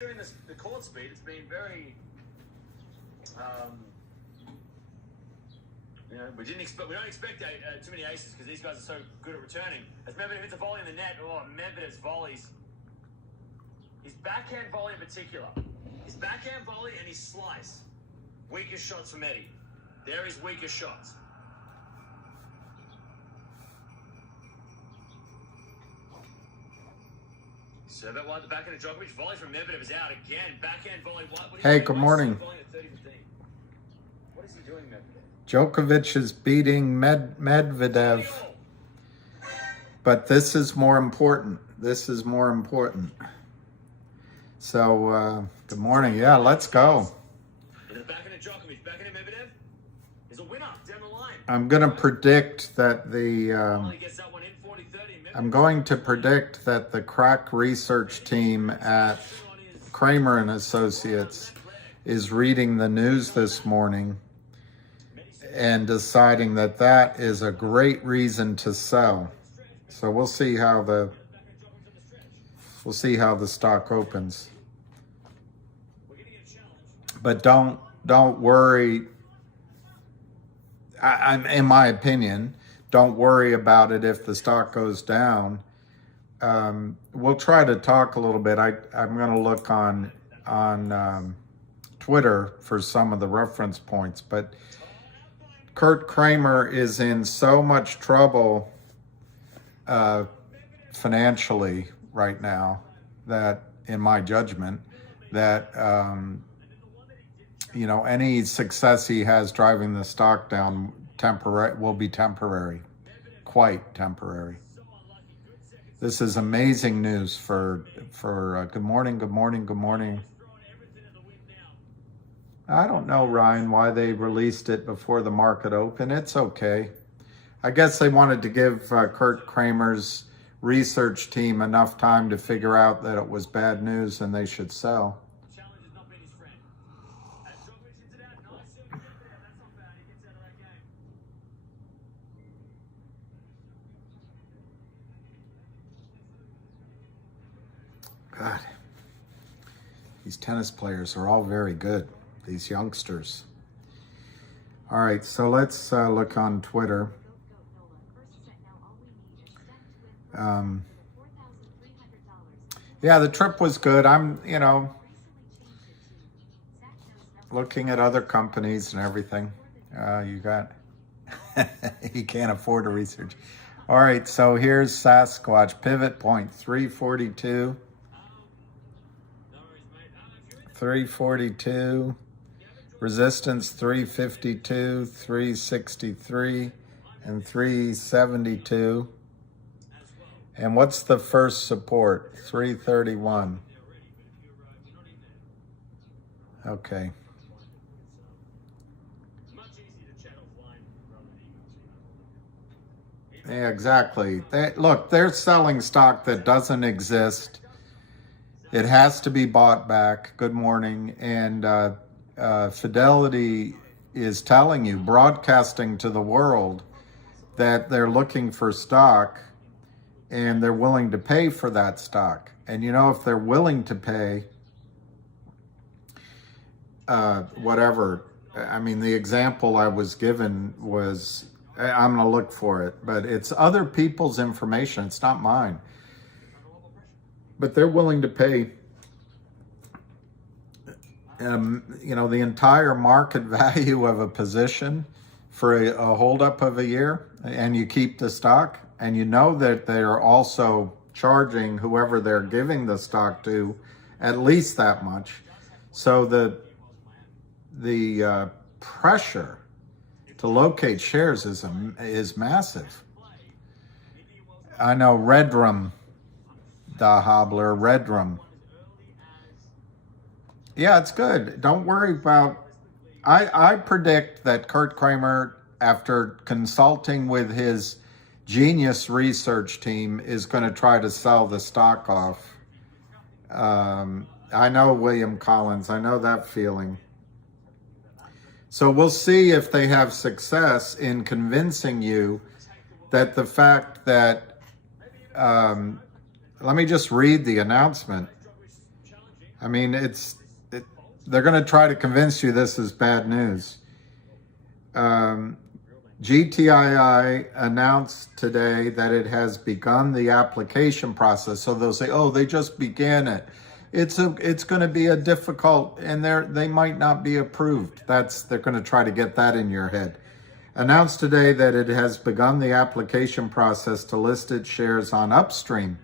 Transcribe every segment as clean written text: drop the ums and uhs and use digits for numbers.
During the court speed, it's been very, we don't expect too many aces because these guys are so good at returning. As Medvedev hits a volley in the net, Medvedev's volleys, his backhand volley in particular, his backhand volley and his slice, weakest shots from Eddie. They're his weakest shots. Serve out wide the backhand of Djokovic. Volley from Medvedev is out again. Backhand volley wide. Hey, good morning. What is he doing, Medvedev? Djokovic is beating Medvedev. But this is more important. This is more important. So, good morning. Yeah, let's go. The backhand of Djokovic. Backhand of Medvedev is a winner down the line. I'm going to predict that I'm going to predict that the crack research team at Kramer and Associates is reading the news this morning and deciding that that is a great reason to sell. So we'll see how the stock opens. But don't worry. I'm in my opinion, don't worry about it if the stock goes down. We'll try to talk a little bit. I'm going to look on Twitter for some of the reference points. But Kurt Kramer is in so much trouble financially right now that, in my judgment, that any success he has driving the stock down will be temporary, quite temporary. This is amazing news for good morning. I don't know, Ryan, why they released it before the market open. It's okay. I guess they wanted to give Kurt Kramer's research team enough time to figure out that it was bad news and they should sell. God, these tennis players are all very good, these youngsters. All right, so let's look on Twitter. Yeah, the trip was good. I'm, looking at other companies and everything. You can't afford to research. All right, so here's Sasquatch, pivot point 342. 342, resistance 352, 363, and 372. And what's the first support? 331. Okay. Yeah, exactly. Look, they're selling stock that doesn't exist. It has to be bought back. Good morning. And Fidelity is telling you, broadcasting to the world, that they're looking for stock and they're willing to pay for that stock. And if they're willing to pay whatever, I mean, the example I was given was, I'm going to look for it, but it's other people's information. It's not mine. But they're willing to pay, the entire market value of a position for a holdup of a year, and you keep the stock, and that they're also charging whoever they're giving the stock to at least that much. So the pressure to locate shares is massive. I know Redrum. Da Hobler, Redrum. Yeah, it's good. Don't worry about... I predict that Kurt Kramer, after consulting with his genius research team, is going to try to sell the stock off. I know William Collins. I know that feeling. So we'll see if they have success in convincing you that the fact that... let me just read the announcement. I mean, they're going to try to convince you this is bad news. GTII announced today that it has begun the application process. So they'll say, "Oh, they just began it." It's going to be a difficult, and they might not be approved. They're going to try to get that in your head. Announced today that it has begun the application process to list its shares on Upstream,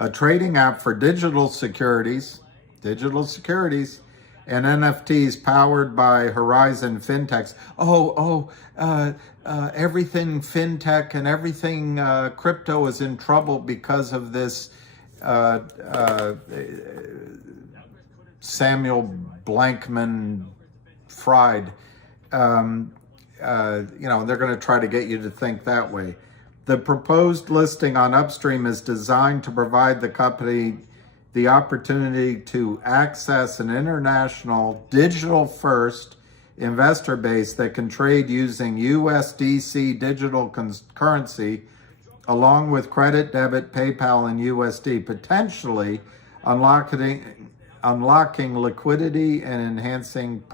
a trading app for digital securities, and NFTs powered by Horizon Fintechs. Everything fintech and everything crypto is in trouble because of this Samuel Blankman-Fried. They're going to try to get you to think that way. The proposed listing on Upstream is designed to provide the company the opportunity to access an international digital-first investor base that can trade using USDC digital currency along with credit, debit, PayPal, and USD, potentially unlocking liquidity and enhancing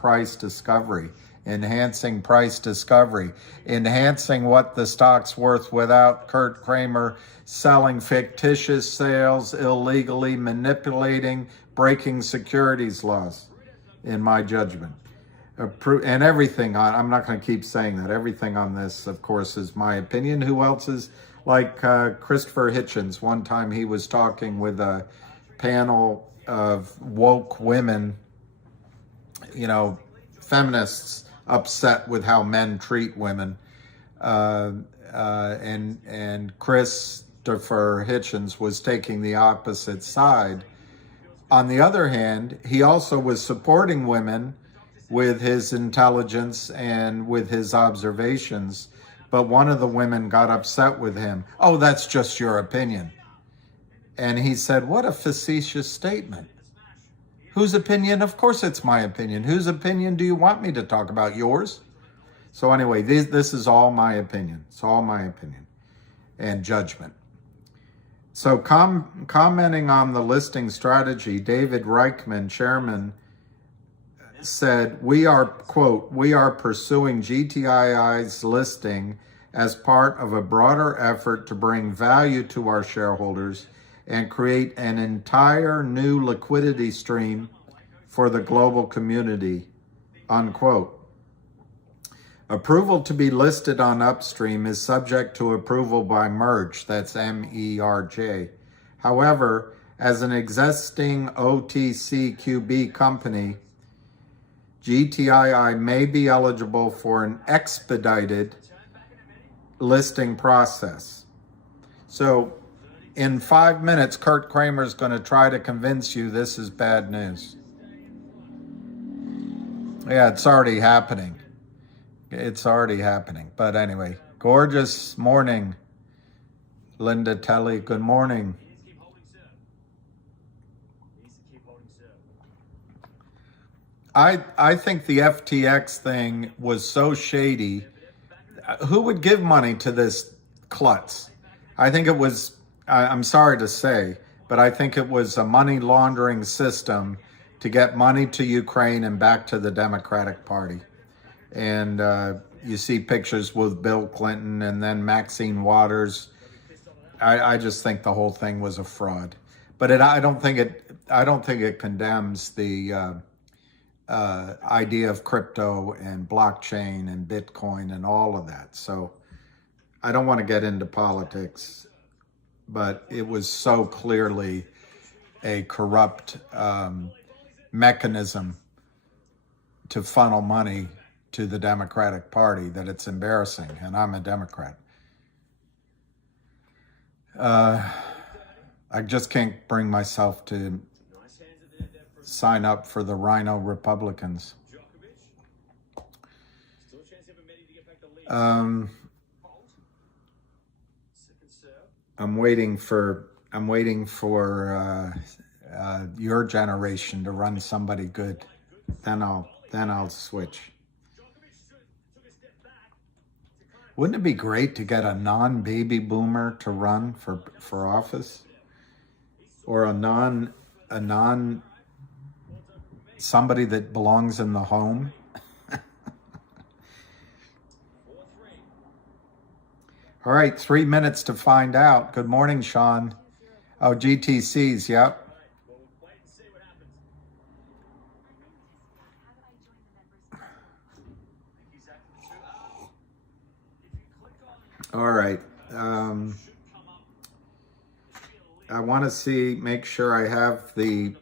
what the stock's worth without Kurt Kramer selling fictitious sales, illegally manipulating, breaking securities laws, in my judgment. And everything I'm not going to keep saying that. Everything on this, of course, is my opinion. Who else is? Like Christopher Hitchens. One time he was talking with a panel of woke women, feminists upset with how men treat women. And Christopher Hitchens was taking the opposite side. On the other hand, he also was supporting women with his intelligence and with his observations. But one of the women got upset with him. "Oh, that's just your opinion." And he said, "What a facetious statement. Whose opinion? Of course it's my opinion. Whose opinion do you want me to talk about? Yours?" So anyway, this is all my opinion. It's all my opinion and judgment. So commenting on the listing strategy, David Reichman, chairman, said, "We are pursuing GTII's listing as part of a broader effort to bring value to our shareholders and create an entire new liquidity stream for the global community," unquote. Approval to be listed on Upstream is subject to approval by Merge, that's MERJ. However, as an existing OTCQB company, GTII may be eligible for an expedited listing process. So in 5 minutes, Kurt Kramer is going to try to convince you this is bad news. Yeah, it's already happening. But anyway, gorgeous morning, Linda Telly. Good morning. I think the FTX thing was so shady. Who would give money to this klutz? I think it was, I'm sorry to say, but I think it was a money laundering system to get money to Ukraine and back to the Democratic Party. And you see pictures with Bill Clinton and then Maxine Waters. I just think the whole thing was a fraud. But I don't think it condemns the idea of crypto and blockchain and Bitcoin and all of that. So I don't want to get into politics, but it was so clearly a corrupt mechanism to funnel money to the Democratic Party that it's embarrassing, and I'm a Democrat. I just can't bring myself to sign up for the Rhino Republicans. I'm waiting for your generation to run somebody good. Then I'll switch. Wouldn't it be great to get a non-baby boomer to run for office? Or a somebody that belongs in the home. All right, 3 minutes to find out. Good morning, Sean. Oh, GTCs, yep. All right. I want to make sure I have the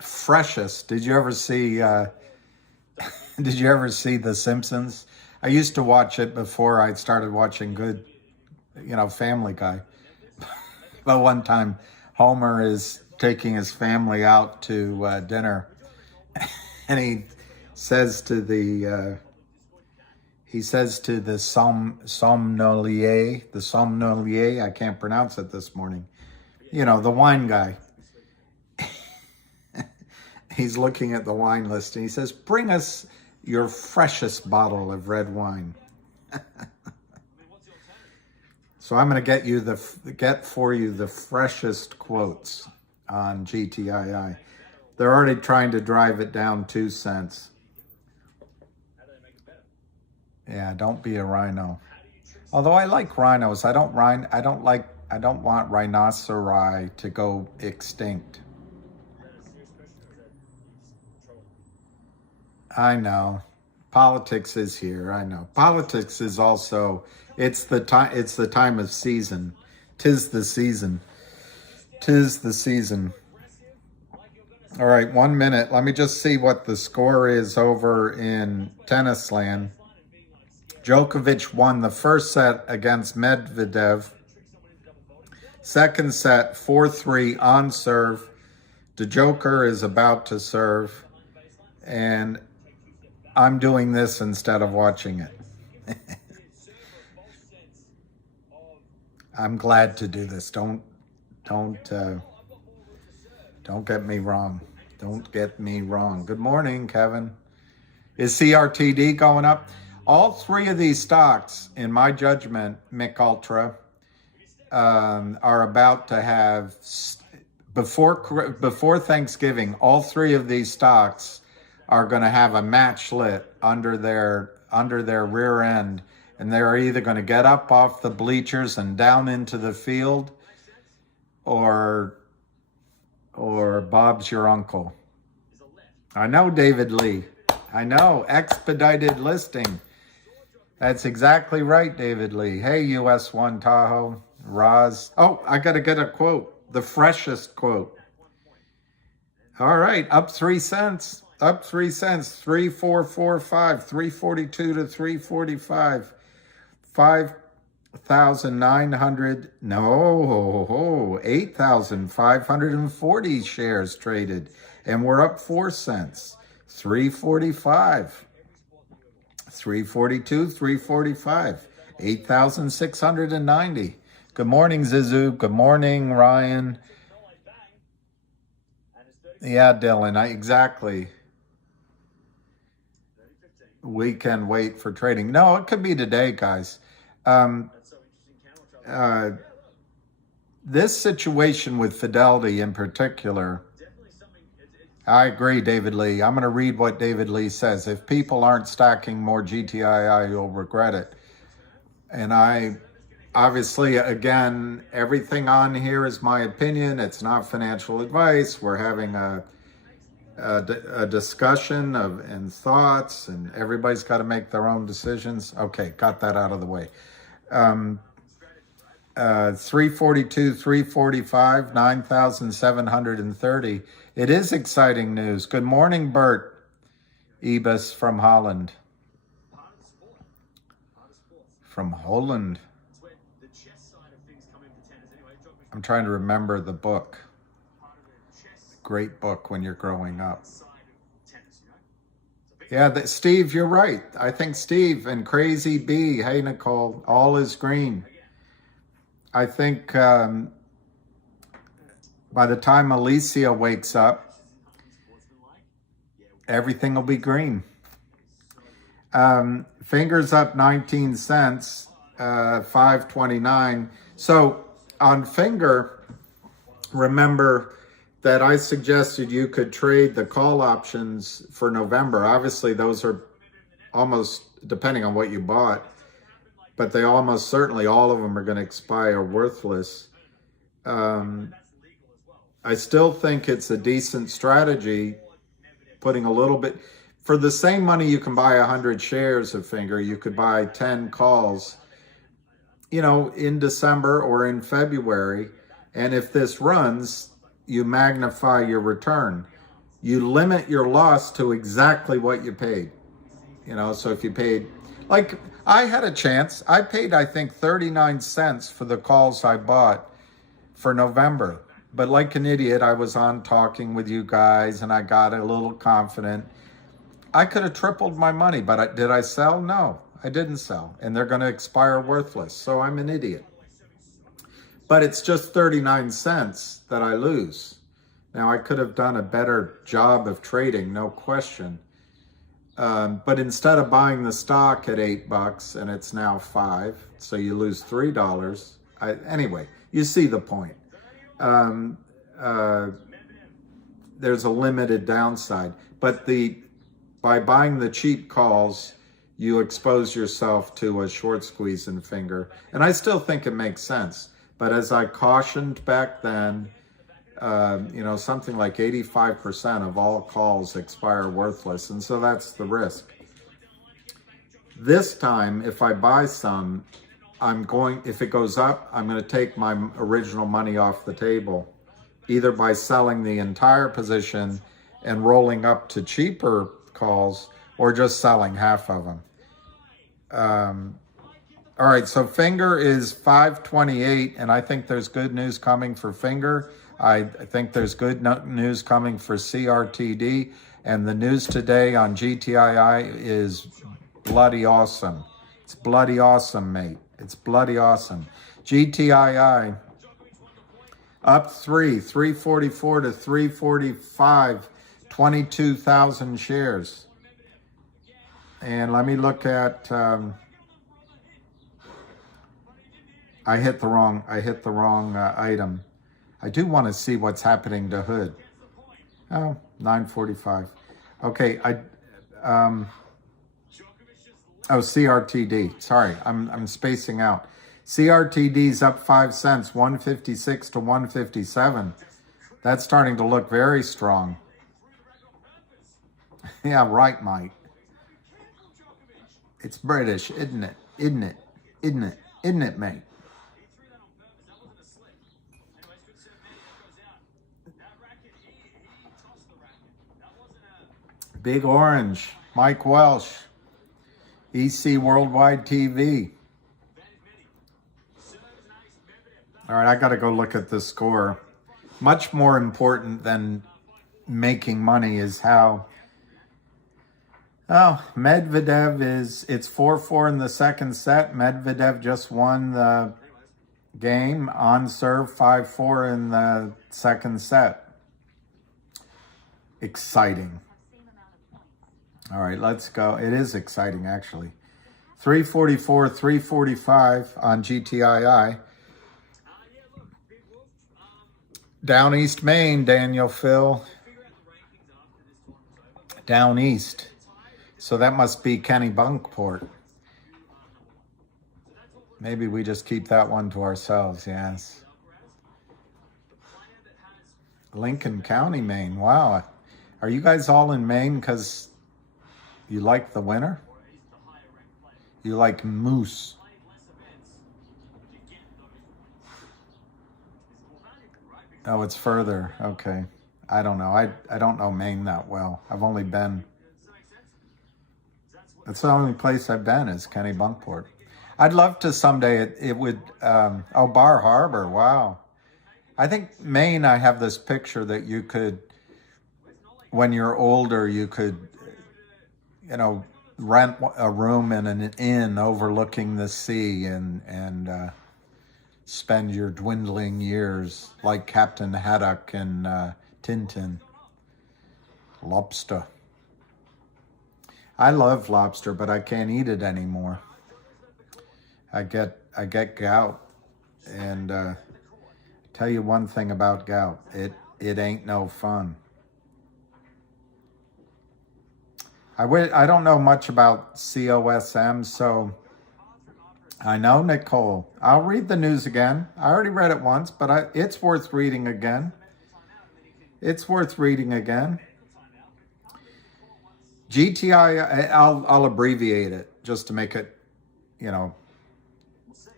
freshest. Did you ever see The Simpsons? I used to watch it before I started watching good, Family Guy. But one time, Homer is taking his family out to dinner, and he says to the sommelier, I can't pronounce it this morning, the wine guy. He's looking at the wine list and he says, "Bring us your freshest bottle of red wine." So I'm going to get for you the freshest quotes on GTII. They're already trying to drive it down 2 cents. Yeah, don't be a rhino. Although I like rhinos, I don't want rhinoceri to go extinct. I know. Politics is here. I know. Politics is also, it's the time of season. 'Tis the season. 'Tis the season. All right, 1 minute. Let me just see what the score is over in tennis land. Djokovic won the first set against Medvedev. Second set, 4-3 on serve. The Joker is about to serve. And I'm doing this instead of watching it. I'm glad to do this. Don't get me wrong. Don't get me wrong. Good morning, Kevin. Is CRTD going up? All three of these stocks, in my judgment, Mick Ultra, are about to have, before Thanksgiving, all three of these stocks are going to have a match lit under their rear end, and they're either going to get up off the bleachers and down into the field, or Bob's your uncle. I know, David Lee. I know, expedited listing. That's exactly right, David Lee. Hey, US 1 Tahoe, Roz. Oh, I got to get a quote, the freshest quote. All right, up 3 cents. Up 3 cents, 3,445, 342 to 345, 5,900, 8,540 shares traded, and we're up 4 cents, 345, 342, 345, 8,690. Good morning, Zizu. Good morning, Ryan. Yeah, Dylan, exactly. We can wait for trading. No, it could be today, guys. This situation with Fidelity in particular, I agree, David Lee. I'm going to read what David Lee says. If people aren't stacking more GTII, you'll regret it. And I, obviously, again, everything on here is my opinion. It's not financial advice. We're having a discussion and thoughts, and everybody's got to make their own decisions. Okay, got that out of the way. 342, 345, 9,730. It is exciting news. Good morning, Bert Ebus from Holland. From Holland. I'm trying to remember the book. Great book when you're growing up. Yeah, Steve, you're right. I think Steve and Crazy B, hey, Nicole, all is green. I think by the time Alicia wakes up, everything will be green. Fingers up 19 cents, 5.29. So on Finger, remember that I suggested you could trade the call options for November. Obviously, those are almost, depending on what you bought, but they almost certainly, all of them are going to expire worthless. I still think it's a decent strategy, putting a little bit, for the same money you can buy 100 shares of Finger, you could buy 10 calls, you know, in December or in February. And if this runs, you magnify your return. You limit your loss to exactly what you paid. You know, so if you paid, like I had a chance, I paid, I think 39 cents for the calls I bought for November. But like an idiot, I was on talking with you guys and I got a little confident. I could have tripled my money, but did I sell? No, I didn't sell. And they're going to expire worthless. So I'm an idiot. But it's just 39 cents that I lose. Now, I could have done a better job of trading, no question. But instead of buying the stock at $8 and it's now $5, so you lose $3. Anyway, you see the point. There's a limited downside. But by buying the cheap calls, you expose yourself to a short squeeze in Finger. And I still think it makes sense. But as I cautioned back then, you know, something like 85% of all calls expire worthless. And so that's the risk. This time, if I buy some, if it goes up, I'm going to take my original money off the table, either by selling the entire position and rolling up to cheaper calls, or just selling half of them. All right, so Finger is 528, and I think there's good news coming for Finger. I think there's good news coming for CRTD, and the news today on GTII is bloody awesome. It's bloody awesome, mate. It's bloody awesome. GTII up 344 to 345, 22,000 shares. And let me look at, I hit the wrong item. I do want to see what's happening to Hood. Oh, 945. Okay, CRTD. Sorry, I'm spacing out. CRTD's up 5 cents, 156 to 157. That's starting to look very strong. Yeah, right, Mike. It's British, isn't it? Isn't it? Isn't it? Isn't it, mate? Big Orange, Mike Welsh, EC Worldwide TV. All right, I got to go look at the score. Much more important than making money is how... Oh, Medvedev it's 4-4 in the second set. Medvedev just won the game on serve, 5-4 in the second set. Exciting. All right, let's go. It is exciting, actually. 344, 345 on GTII. Down East Maine, Daniel Phil. Down East. So that must be Kenny Bunkport. Maybe we just keep that one to ourselves, yes. Lincoln County, Maine. Wow. Are you guys all in Maine because you like the winter? You like moose? Oh, it's further. Okay. I don't know. I don't know Maine that well. I've only been... That's the only place I've been is Kenny Bunkport. I'd love to someday, it would, oh, Bar Harbor, wow. I think Maine, I have this picture that you could, when you're older, you could, you know, rent a room in an inn overlooking the sea and spend your dwindling years like Captain Haddock and Tintin. Lobster. I love lobster, but I can't eat it anymore. I get gout, and Tell you one thing about gout. It ain't no fun. I don't know much about COSM, so I know Nicole. I'll read the news again. I already read it once, but it's worth reading again. It's worth reading again. GTI, I'll abbreviate it just to make it,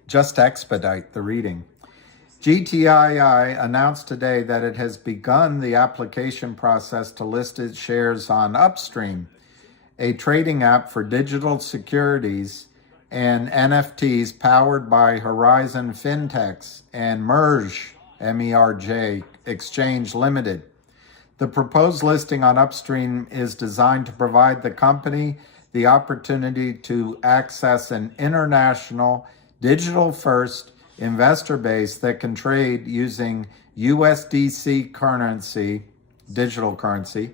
just expedite the reading. GTII announced today that it has begun the application process to list its shares on Upstream, a trading app for digital securities and NFTs powered by Horizon Fintechs and Merge, MERJ, Exchange Limited. The proposed listing on Upstream is designed to provide the company the opportunity to access an international, digital-first investor base that can trade using USDC currency, digital currency,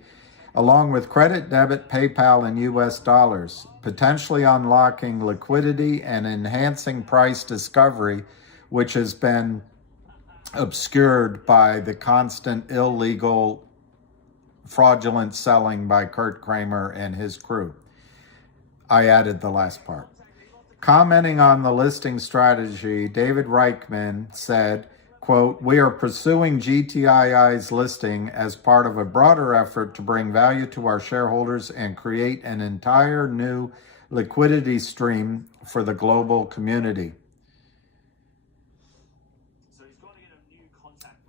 along with credit, debit, PayPal, and US dollars, potentially unlocking liquidity and enhancing price discovery, which has been obscured by the constant illegal, fraudulent selling by Kurt Kramer and his crew. I added the last part. Commenting on the listing strategy, David Reichman said, quote, "We are pursuing GTII's listing as part of a broader effort to bring value to our shareholders and create an entire new liquidity stream for the global community."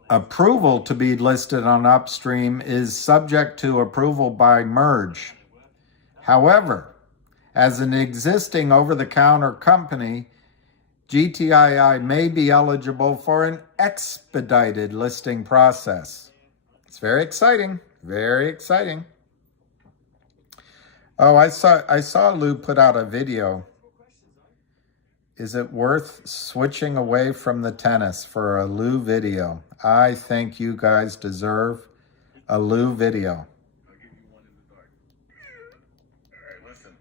Approval to be listed on Upstream is subject to approval by Merge. However, as an existing over-the-counter company, GTII may be eligible for an expedited listing process. It's very exciting, very exciting. Oh, I saw Lou put out a video. Is it worth switching away from the tennis for a Lou video? I think you guys deserve a Lou video. I'll give you one in the dark. All right, listen.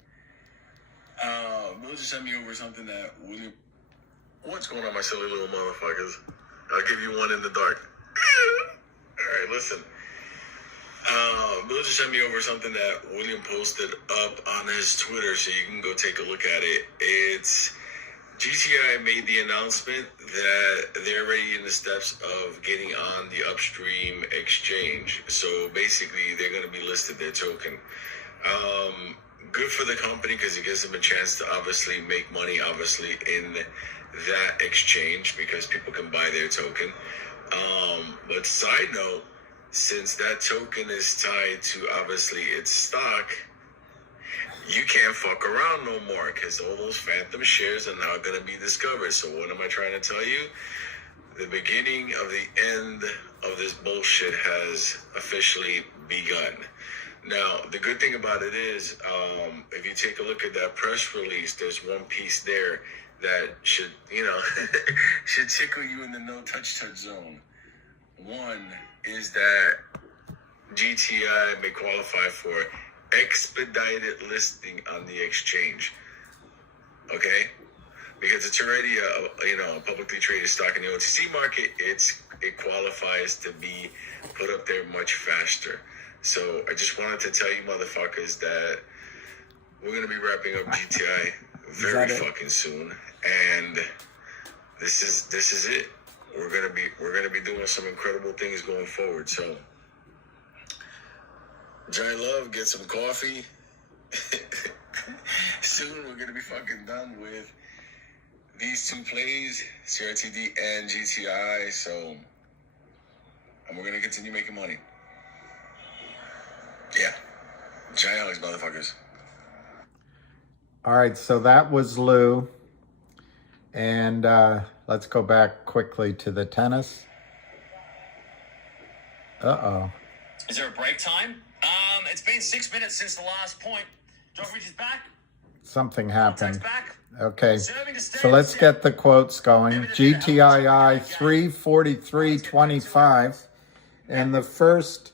Bill just sent me over something that William... What's going on, my silly little motherfuckers? I'll give you one in the dark. All right, listen. Bill just sent me over something that William posted up on his Twitter, so you can go take a look at it. It's... GTI made the announcement that they're already in the steps of getting on the Upstream exchange. So basically, they're going to be listed their token. Good for the company because it gives them a chance to obviously make money, obviously, in that exchange because people can buy their token. But side note, since that token is tied to obviously its stock, you can't fuck around no more because all those phantom shares are now going to be discovered. So what am I trying to tell you? The beginning of the end of this bullshit has officially begun. Now, the good thing about it is, if you take a look at that press release, there's one piece there that should, should tickle you in the no-touch zone. One is that GTI may qualify for expedited listing on the exchange. Okay? Because it's already a publicly traded stock in the OTC market, it qualifies to be put up there much faster. So I just wanted to tell you motherfuckers that we're gonna be wrapping up GTI very fucking soon, and this is it. We're gonna be doing some incredible things going forward. So GTIILIVE, get some coffee. Soon we're gonna be fucking done with these two plays, CRTD and GTI. So, and we're gonna continue making money. Yeah, GTIILIVE, motherfuckers. All right, so that was Lou. And let's go back quickly to the tennis. Uh-oh. Is there a break time? It's been 6 minutes since the last point. Djokovic is back. Something happened. Back. Okay, so let's get the quotes going. GTII 343.25, and the first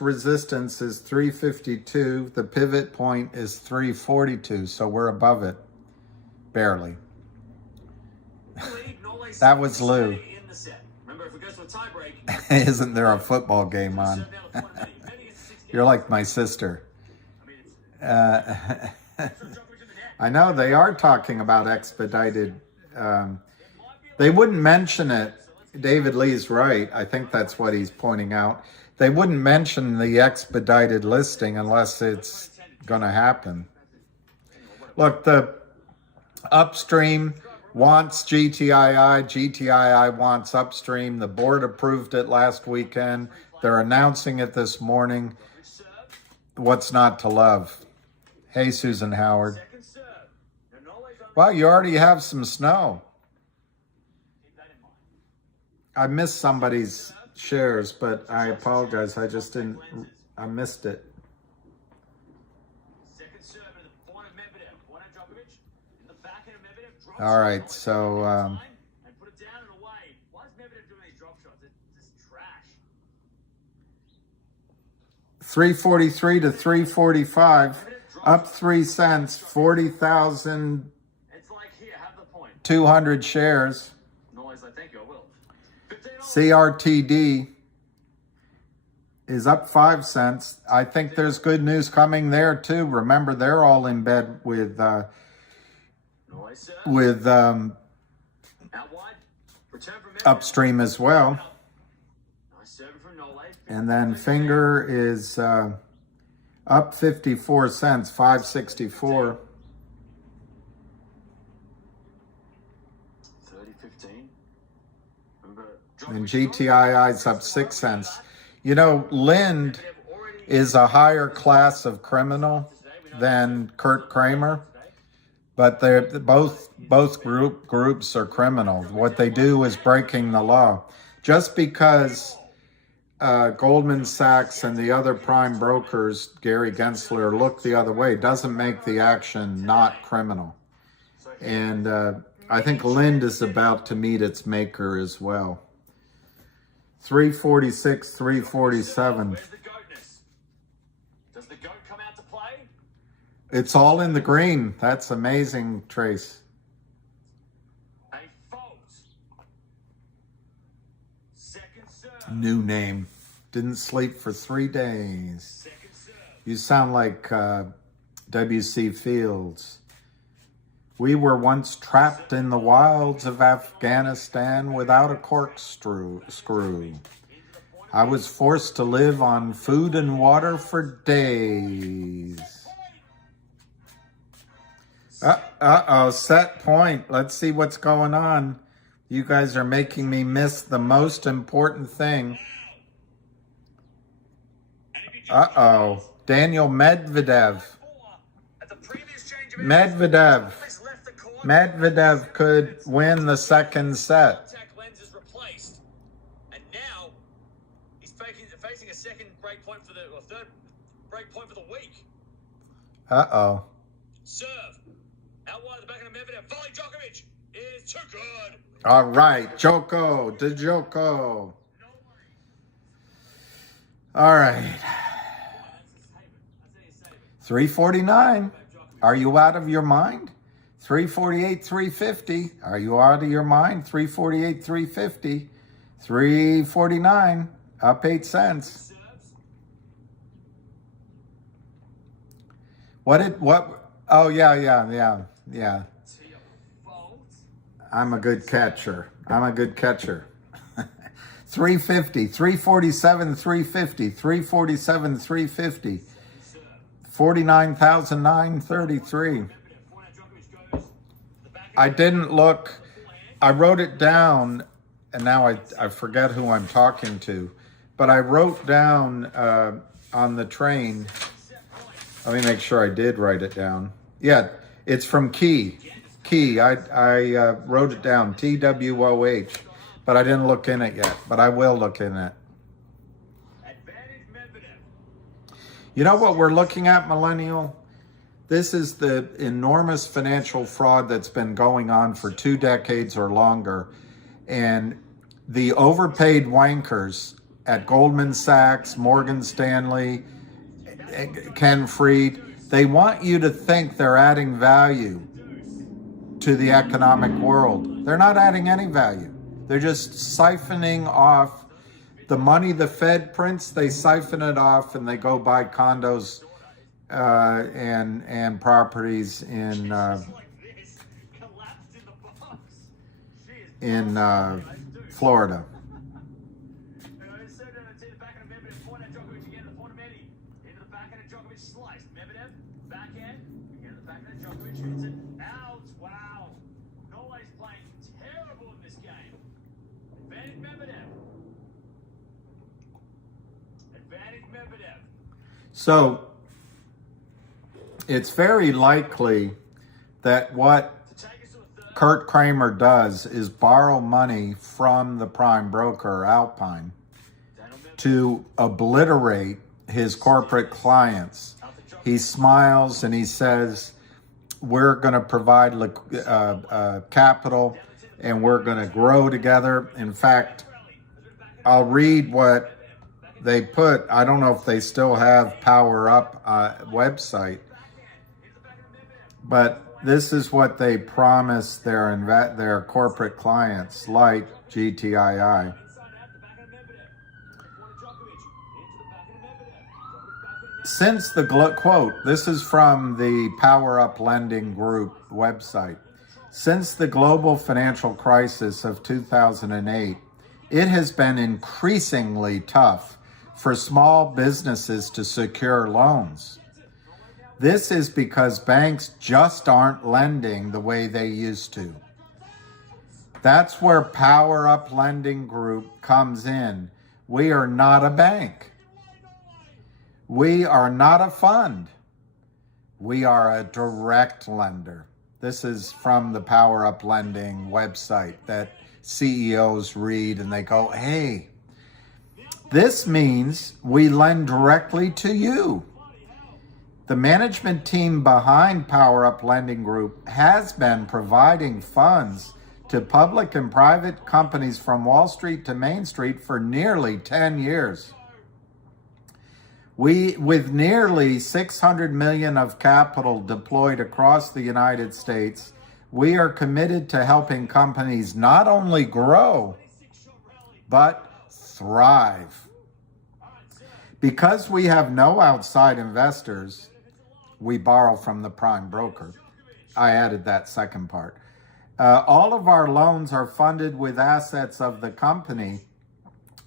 resistance is 352. The pivot point is 342, so we're above it, barely. That was Lou. set. Remember, if it goes to a tie break, Isn't there a football game on? serve now to Medi. Medi gets 6 You're like my sister. I mean, it's Uh, Djokovic in the net. I know they are talking about expedited. They wouldn't mention it. David Lee's right. I think that's what he's pointing out. They wouldn't mention the expedited listing unless it's going to happen. Look, the upstream wants GTII. GTII wants upstream. The board approved it last weekend. They're announcing it this morning. What's not to love? Hey, Susan Howard. Second serve. Now, Nole's on Well, you already have some snow. keep that in mind. I missed somebody's shares, but I apologize. I just didn't. I missed it. Second serve to the point of Medvedev. Point of Djokovic. In the backhand of Medvedev. Drop All right, shot. so, And put it down and away. Why is Medvedev doing these drop shots? It's just trash. 343 to 345, up 3 cents, 40,200 It's like, here, have the point. shares. Nole's like, thank you, I will. 15 all. CRTD is up 5 cents. I think there's good news coming there too. Remember, they're all in bed with Nole serve. Out wide. Return from Medvedev. upstream as well. Nice serving from Nole. And then Finger is up 54 cents, 564. 30-15. Remember, And GTII's up 6 cents. You know, Lind is a higher class of criminal than Kurt Kramer, but they're both groups are criminal. What they do is breaking the law. Just because Goldman Sachs and the other prime brokers, Gary Gensler, look the other way doesn't make the action not criminal. And I think Lind is about to meet its maker as well. 346, 347. Where's the goatness? Does the goat come out to play? It's all in the green. That's amazing, Trace. A fault. Second serve. New name. Didn't sleep for 3 days. Second serve. You sound like W.C. Fields. We were once trapped in the wilds of Afghanistan without a corkscrew. I was forced to live on food and water for days. Uh-oh, set point. Let's see what's going on. You guys are making me miss the most important thing. Uh-oh. Daniel Medvedev. At the previous change of Medvedev. left the court. Medvedev could win the second set. Contact lens is replaced, and now he's facing a second break point for the or third break point for the week. Uh-oh. Serve out wide at the back of Medvedev. Volley Djokovic is too good. All right. Joko to Joko. All right. 349. Are you out of your mind? 348, 350. Are you out of your mind? 348, 350. 349. Up 8 cents. What? Oh, yeah. I'm a good catcher. 350, 347, 350, 347, 350. 49,933. I didn't look. I wrote it down, and now I forget who I'm talking to. But I wrote down on the train. Let me make sure I did write it down. Yeah, it's from Key. I wrote it down, TWOH. But I didn't look in it yet. But I will look in it. You know what we're looking at, Millennial? This is the enormous financial fraud that's been going on for 2 decades or longer. And the overpaid wankers at Goldman Sachs, Morgan Stanley, Ken Fried, they want you to think they're adding value to the economic world. They're not adding any value. They're just siphoning off the money the Fed prints. They siphon it off and they go buy condos and properties in Florida. Wow. Norway's playing terrible in this game. Advantage Medvedev. So it's very likely that what Kurt Kramer does is borrow money from the prime broker, Alpine, to obliterate his corporate clients. He smiles and he says, we're going to provide capital and we're going to grow together. In fact, I'll read what they put. I don't know if they still have Power Up website, but this is what they promise their corporate clients like GTII. Since the quote, this is from the Power Up Lending Group website. Since the global financial crisis of 2008, it has been increasingly tough for small businesses to secure loans. This is because banks just aren't lending the way they used to. That's where Power Up Lending Group comes in. We are not a bank. We are not a fund. We are a direct lender. This is from the Power Up Lending website that CEOs read and they go, hey, this means we lend directly to you. The management team behind Power Up Lending Group has been providing funds to public and private companies from Wall Street to Main Street for nearly 10 years. With nearly $600 million of capital deployed across the United States, we are committed to helping companies not only grow, but thrive. Because we have no outside investors, we borrow from the prime broker. I added that second part. All of our loans are funded with assets of the company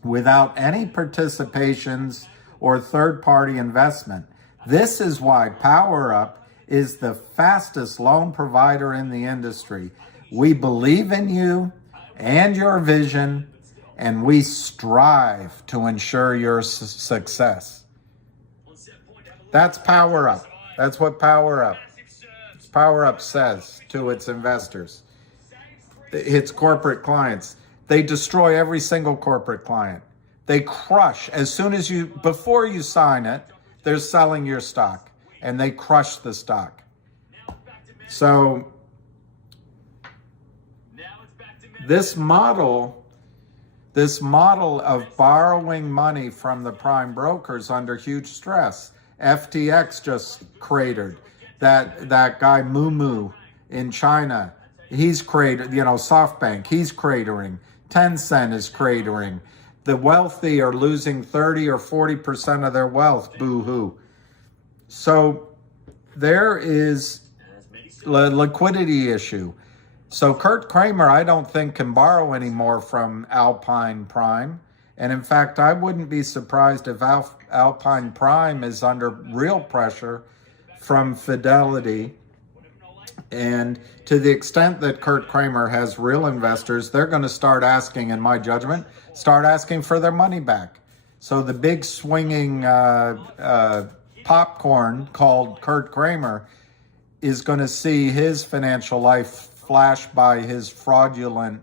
without any participations or third-party investment. This is why Power Up is the fastest loan provider in the industry. We believe in you and your vision, and we strive to ensure your success. That's Power Up. That's what Power Up says to its investors, its corporate clients. They destroy every single corporate client. They crush as soon as before you sign it, they're selling your stock and they crush the stock. So this model of borrowing money from the prime brokers under huge stress. FTX just cratered. That guy Mumu in China, he's cratered. SoftBank, he's cratering. Tencent is cratering. The wealthy are losing 30 or 40% of their wealth. Boo-hoo. So there is a liquidity issue. So Kurt Kramer, I don't think, can borrow anymore from Alpine Prime. And in fact, I wouldn't be surprised if Alpine Prime is under real pressure from Fidelity. And to the extent that Kurt Kramer has real investors, they're going to start asking, in my judgment, for their money back. So the big swinging popcorn called Kurt Kramer is going to see his financial life flash by his fraudulent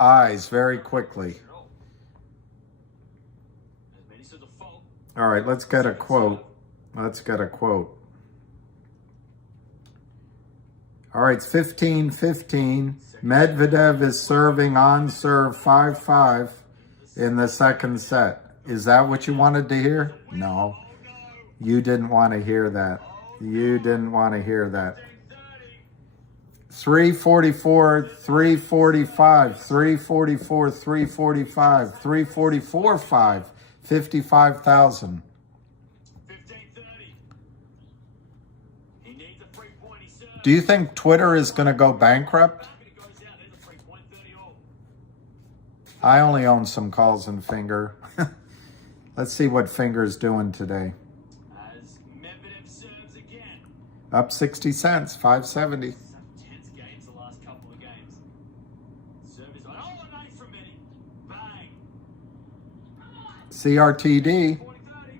eyes very quickly. All right, let's get a quote. All right, it's 15-15. Medvedev is serving on serve 5-5 in the second set. Is that what you wanted to hear? No. You didn't want to hear that. 344, 345, 344, 345, 344, 5, 55,000. 1530. He needs a 3 point. He serves. Do you think Twitter is going to go bankrupt? It goes out. There's a 3.30 all. I only own some calls in Finger. Let's see what Finger's doing today. As Medvedev serves again. Up 60 cents, 570. Such tense games the last couple of games. Serve is on. Oh, a nice from Benny. Bang. CRTD. 40-30.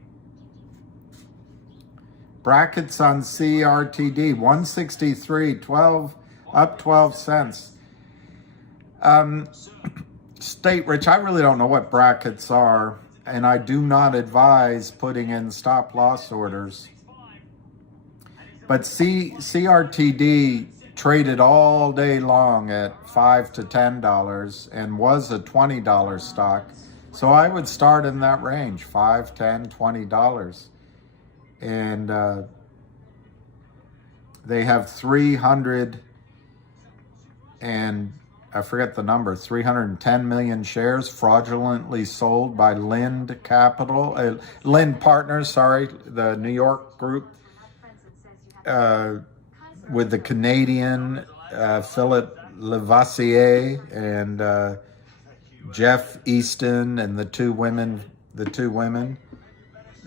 Brackets on CRTD, 163, 12, up 12 cents. State Rich, I really don't know what brackets are, and I do not advise putting in stop loss orders. But CRTD traded all day long at $5 to $10 and was a $20 stock. So I would start in that range, $5, $10, $20. And they have 300 and I forget the number, 310 million shares fraudulently sold by Lind Partners, the New York group, with the Canadian Philip Levassier and Jeff Easton and the two women.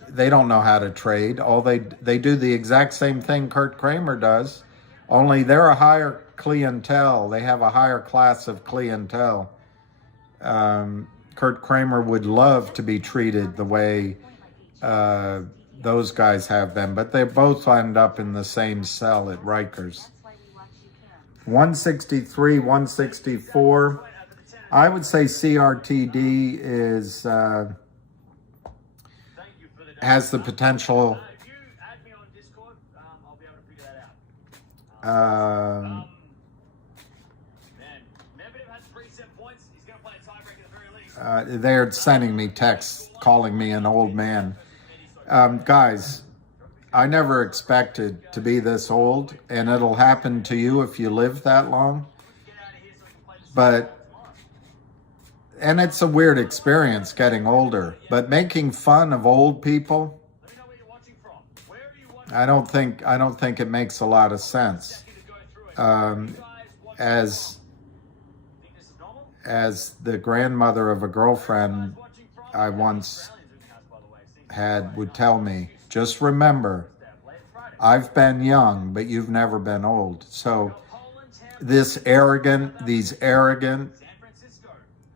They don't know how to trade. They do the exact same thing Kurt Kramer does, only they're a higher clientele. They have a higher class of clientele. Kurt Kramer would love to be treated the way those guys have been, but they both end up in the same cell at Rikers. 163, 164. I would say CRTD is has the potential. If you add me on Discord, I'll be able to figure that out. Man, Medvedev has 3 set points. He's going to play a tiebreak at the very least. They're sending me texts, calling me an old man. Guys, I never expected to be this old, and it'll happen to you if you live that long. And it's a weird experience getting older, but making fun of old people, I don't think it makes a lot of sense. As the grandmother of a girlfriend I once had would tell me, just remember, I've been young, but you've never been old. So these arrogant,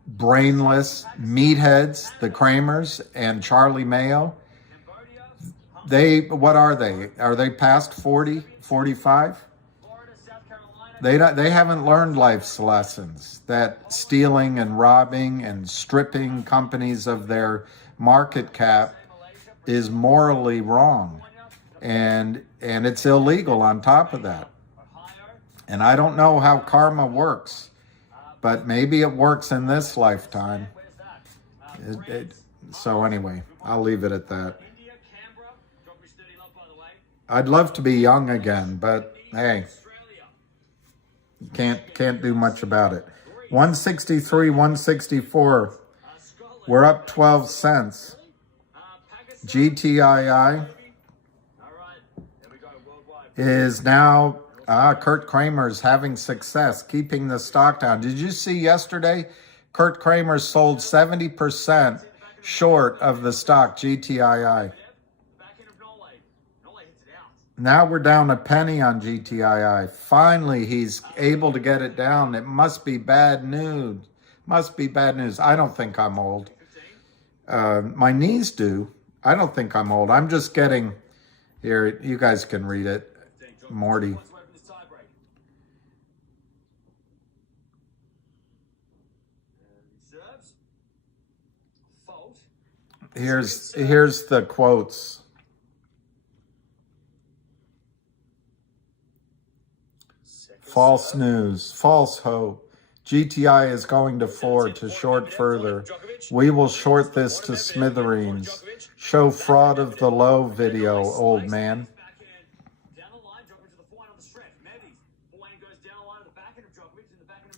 brainless meatheads, the Kramers and Charlie Mayo, what are they? Are they past 40, 45? They haven't learned life's lessons, that stealing and robbing and stripping companies of their market cap is morally wrong. And it's illegal on top of that. And I don't know how karma works, but maybe it works in this lifetime. So anyway, I'll leave it at that. I'd love to be young again, but hey, can't do much about it. 163, 164. We're up 12 cents. GTII is now Kurt Kramer's having success keeping the stock down. Did you see yesterday? Kurt Kramer sold 70% short of the stock GTII. Now we're down a penny on GTII. Finally, he's able to get it down. It must be bad news. Must be bad news. I don't think I'm old. My knees do. I don't think I'm old. I'm just getting, here, you guys can read it. Morty. Here's the quotes. False news, false hope. GTI is going to 4 to short further. We will short this to smithereens. Show fraud of the low video, old man.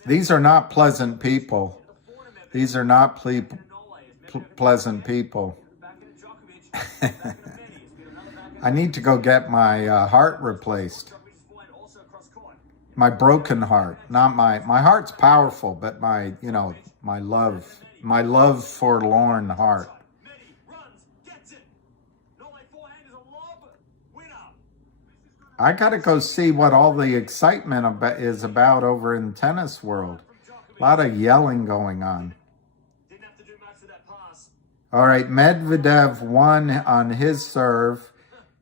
These are not pleasant people. These are not pleasant people. I need to go get my heart replaced. My broken heart, not my heart's powerful, but my love forlorn heart. I gotta go see what all the excitement is about over in tennis world. A lot of yelling going on. All right, Medvedev won on his serve.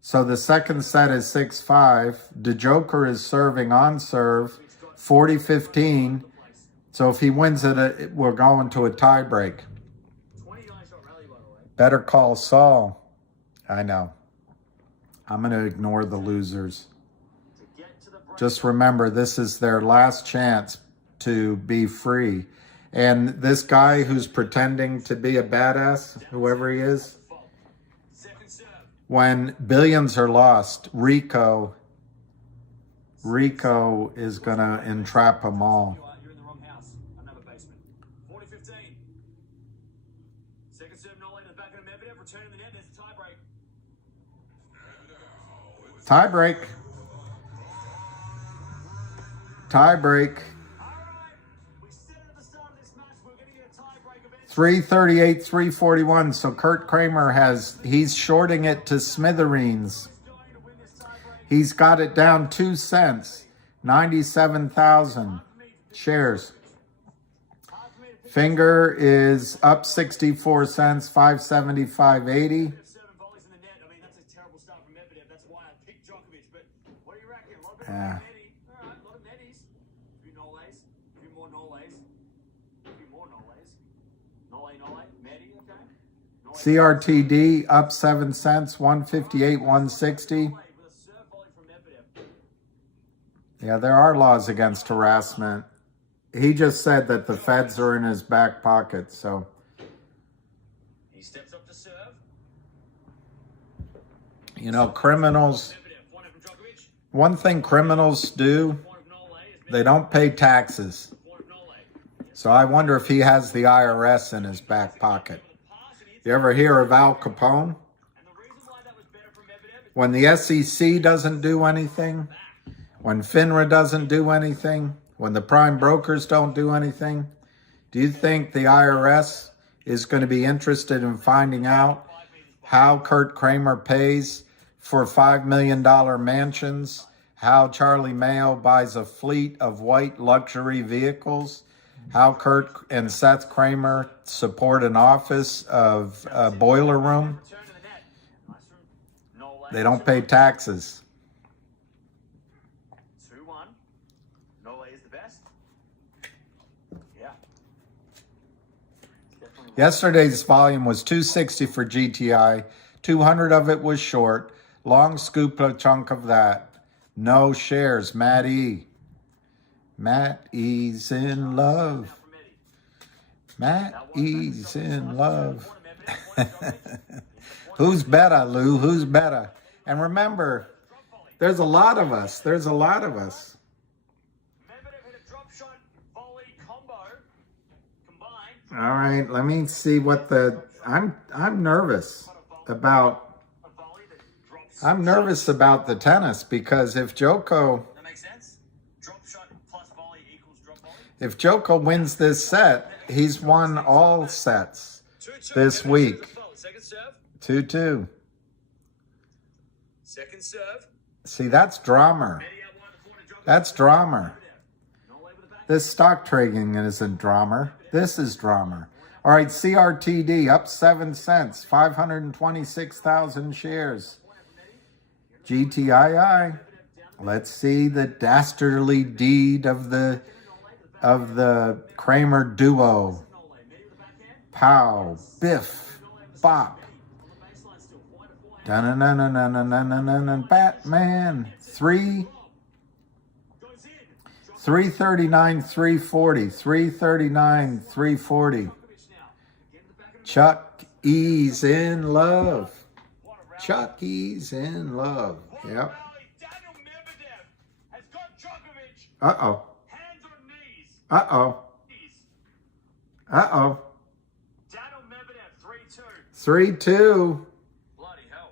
So the second set is 6-5. The Joker is serving on serve, 40-15. So if he wins it, we're going to a tiebreak. Better call Saul. I know. I'm going to ignore the losers. Just remember, this is their last chance to be free. And this guy who's pretending to be a badass, whoever he is, when billions are lost, Rico is going to entrap them all. You're in the wrong house. Another basement. 40-15. Second serve, Nole to the back of Medvedev. Returning the net. There's a tiebreak. Tiebreak. All right. We said it at the start of this match. We're going to get a tiebreak eventually. 338, 341. So Kurt Kramer he's shorting it to smithereens. He's got it down 2 cents, 97,000 shares. Finger is up 64 cents, 575.80. Yeah. CRTD up 7 cents, 158, 160. Yeah, there are laws against harassment. He just said that the feds are in his back pocket, so. He steps up to serve. You know, criminals, one thing criminals do, they don't pay taxes. So I wonder if he has the IRS in his back pocket. You ever hear of Al Capone? When the SEC doesn't do anything, when FINRA doesn't do anything, when the prime brokers don't do anything, do you think the IRS is going to be interested in finding out how Kurt Kramer pays for $5 million mansions, how Charlie Mayo buys a fleet of white luxury vehicles, how Kurt and Seth Kramer support an office of a boiler room? They don't pay taxes. 2-1. Nole is the best. Yeah. Yesterday's volume was 260 for GTI. 200 of it was short. Long scoop a chunk of that. No shares. Matt E. Matt E's in love. Matt E's in love. Who's better, Lou? Who's better? And remember, there's a lot of us. There's a lot of us. All right, let me see what I'm nervous about. I'm nervous about the tennis because if Joko wins this set, he's won all sets this week. 2-2. Second serve. See, that's drama. That's drama. This stock trading isn't drama. This is drama. All right, CRTD up 7 cents, 526,000 shares. GTII. Let's see the dastardly deed of the Kramer duo. Pow, biff, bop. Batman. 339, 340. 339, 340. Chuck E's in love. Chuck E's in love. Yep. Uh-oh. Hands on knees. Uh-oh. Uh-oh. Daniel Medvedev, 3-2. 3-2. Bloody hell.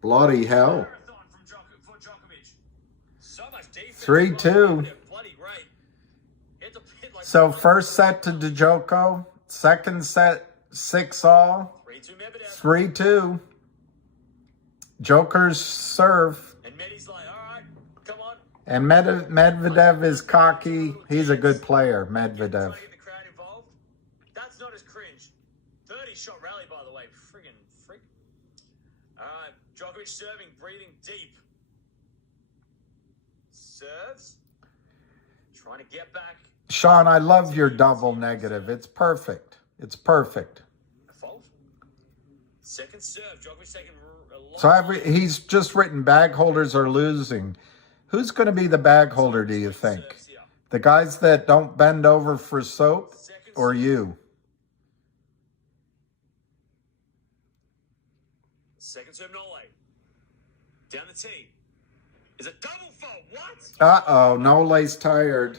Bloody hell. Marathon for Djokovic. So much defense. 3-2. Bloody great. It's a bit like So first set to Djoko. Second set, 6-all. 3-2 Medvedev. 3-2. Joker's serve. And Medi's like, all right, come on. And Medvedev is cocky. He's a good player, Medvedev. Trying to get the crowd involved. That's not as cringe. 30-shot rally, by the way. Friggin' freak. All right, Djokovic serving, breathing deep. Serves. Trying to get back. Sean, I love your double negative. It's perfect. It's perfect. Fault. Second serve. Djokovic taking a lot. So he's just written bag holders are losing. Who's going to be the bag holder, do you think? The guys that don't bend over for soap or you? Second serve, Nole. Down the tee. Is a double fault. What? Uh-oh, Nole's tired.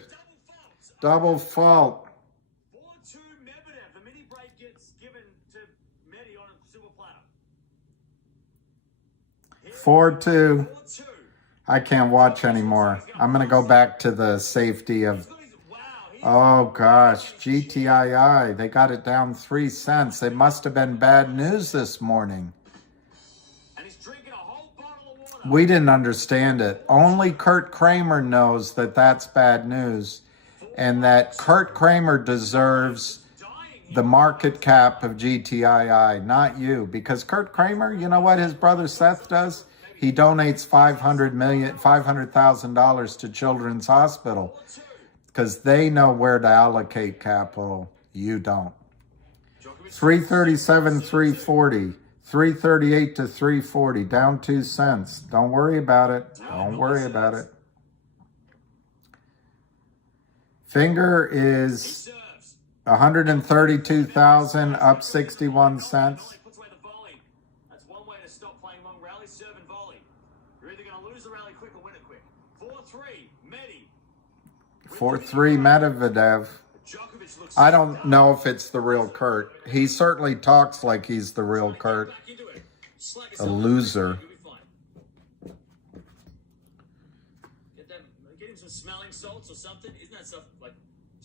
Double fault. Double fault. 4-2 Medvedev. The mini break gets given to Medi on a silver platter. 4-2. 4-2. I can't watch anymore. I'm going to go back to the safety of... Oh, gosh. GTII. They got it down 3 cents. It must have been bad news this morning. And he's drinking a whole bottle of water. We didn't understand it. Only Kurt Kramer knows that that's bad news. And that Kurt Kramer deserves the market cap of GTII, not you. Because Kurt Kramer, you know what his brother Seth does? He donates $500,000 to Children's Hospital because they know where to allocate capital. You don't. 337, 340, 338 to 340, down 2 cents. Don't worry about it. Don't worry about it. Finger is 132,000, up 61 cents. Puts away the volley. That's one way to stop playing long rallies, serve and volley. You're either going to lose the rally quick or win it quick. 4-3, Medi. 4-3 Medvedev. Djokovic looks I don't know if it's the real Kurt. He certainly talks like he's the real Kurt. back into it. Slack A yourself. loser. You'll be fine. Get him some smelling salts or something. Isn't that stuff like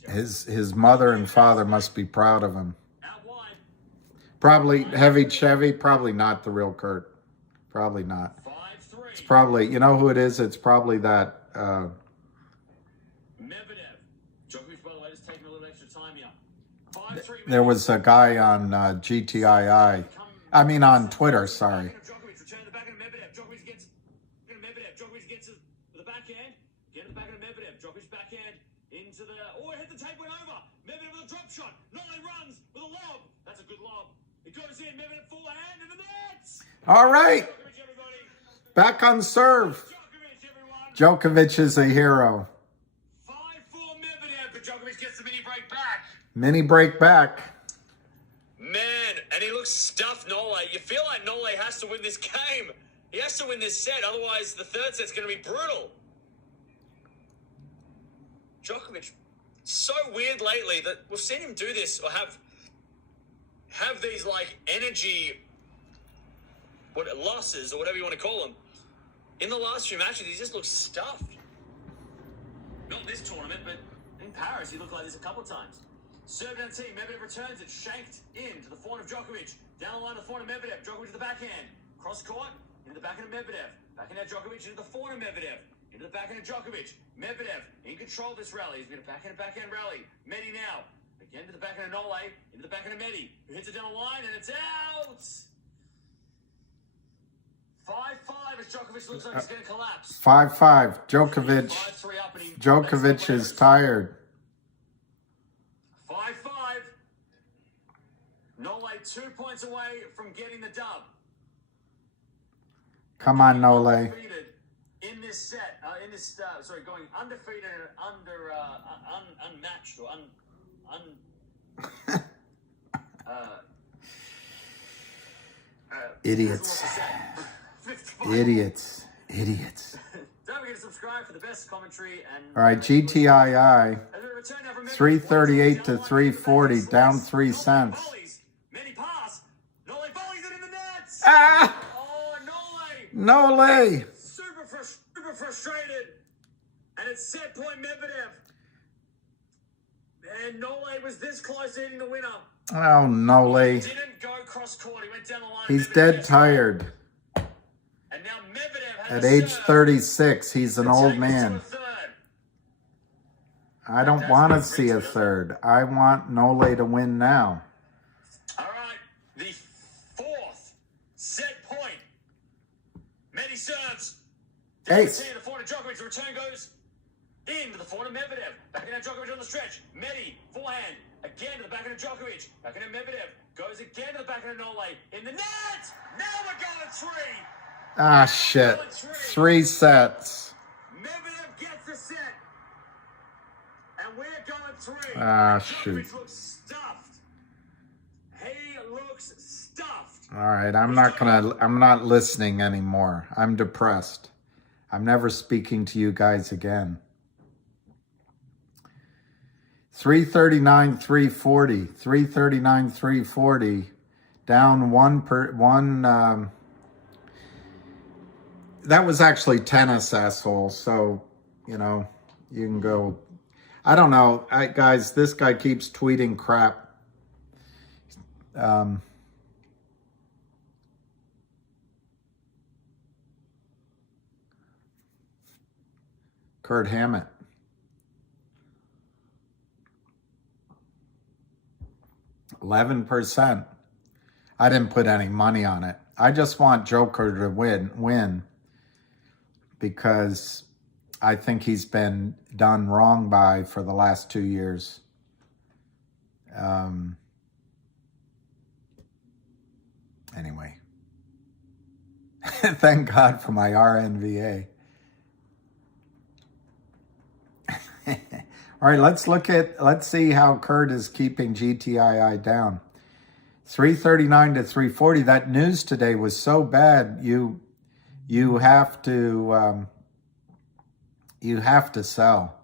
His mother and father must be proud of him. out wide? Probably heavy Chevy, probably not the real Kurt. Probably not. 5-3. It's probably, you know who it is? It's probably that, Medvedev. Djokovic, by the way, just taking a little extra time here. 5-3. there was a guy on GTII. I mean on Twitter, sorry. Djokovic return the back of Medvedev. Djokovic gets Medvedev. Djokovic gets to the backhand. Get to the back of Medvedev. Djokovic backhand into the. Oh, hit the tape, went over. Medvedev with a drop shot. Nole runs with a lob. That's a good lob. It goes in. Medvedev full hand into the nets. All right, Djokovic, everybody. back on serve. Djokovic, everyone. Djokovic is a hero. 5-4 Medvedev, but Djokovic gets the mini break back. Mini break back. Man, and he looks stuffed, Nole. You feel like Nole has to win this game. He has to win this set, otherwise the third set's going to be brutal. Djokovic, so weird lately that we've seen him do this or have these like energy losses or whatever you want to call them. In the last few matches, he just looks stuffed. Not this tournament, but in Paris, he looked like this a couple of times. Serve down team, Medvedev returns it, shanked in to the forehand of Djokovic. Down the line, the forehand of Medvedev. Djokovic to the backhand. Cross court, into the backhand of Medvedev. Backhand of Djokovic into the forehand of Medvedev. Into the backhand of Djokovic. Medvedev in control of this rally. He's been a backhand rally. Medi now. Again to the backhand of Nole. Into the backhand of Medi. Who hits it down the line and it's out. 5-5 as Djokovic looks like he's going to collapse. 5-5. Djokovic. 5-3 up and he Djokovic is tired. 5-5. Nole 2 points away from getting the dub. Come on, Nole. Undefeated in this set, going undefeated and unmatched or Idiots. Idiots. Idiots. Don't forget to subscribe. subscribe for the best commentary and. All right, GTII, 338 to 340, down 3 cents. Many pass. Nole volleys it in the nets. Ah! Oh, Nole. Nole! Super frustrated. And it's set point Medvedev. And Nole was this close to hitting the winner. Oh, Nole. Didn't go cross court. He went down the line. He's dead tired. And now Medvedev has At age 36, he's an old man. I don't want to see a third. I want Nole to win now. All right, the fourth set point. Medi serves. Ace. The forehand to Djokovic. The return goes into the forehand of Medvedev. Back into Djokovic on the stretch. Medi, forehand. Again to the back end of Djokovic. Back into Medvedev. Goes again to the back end of Nole. In the net! Now we're going 3. Ah, shit. 3 sets. Medvedev gets the set. And we're going 3. Ah, shoot. Djokovic looks stuffed. He looks stuffed. All right, I'm not listening anymore. I'm depressed. I'm never speaking to you guys again. 339, 340, 339, 340, down one. That was actually tennis, asshole. So, you know, you can go. I don't know, guys. This guy keeps tweeting crap. Kurt Hammett. $11%. I didn't put any money on it. I just want Joker to win because I think he's been done wrong by for the last 2 years. Anyway. Thank God for my RNVA. All right, let's see how Kurt is keeping GTII down. 339 to 340. That news today was so bad. You have to sell.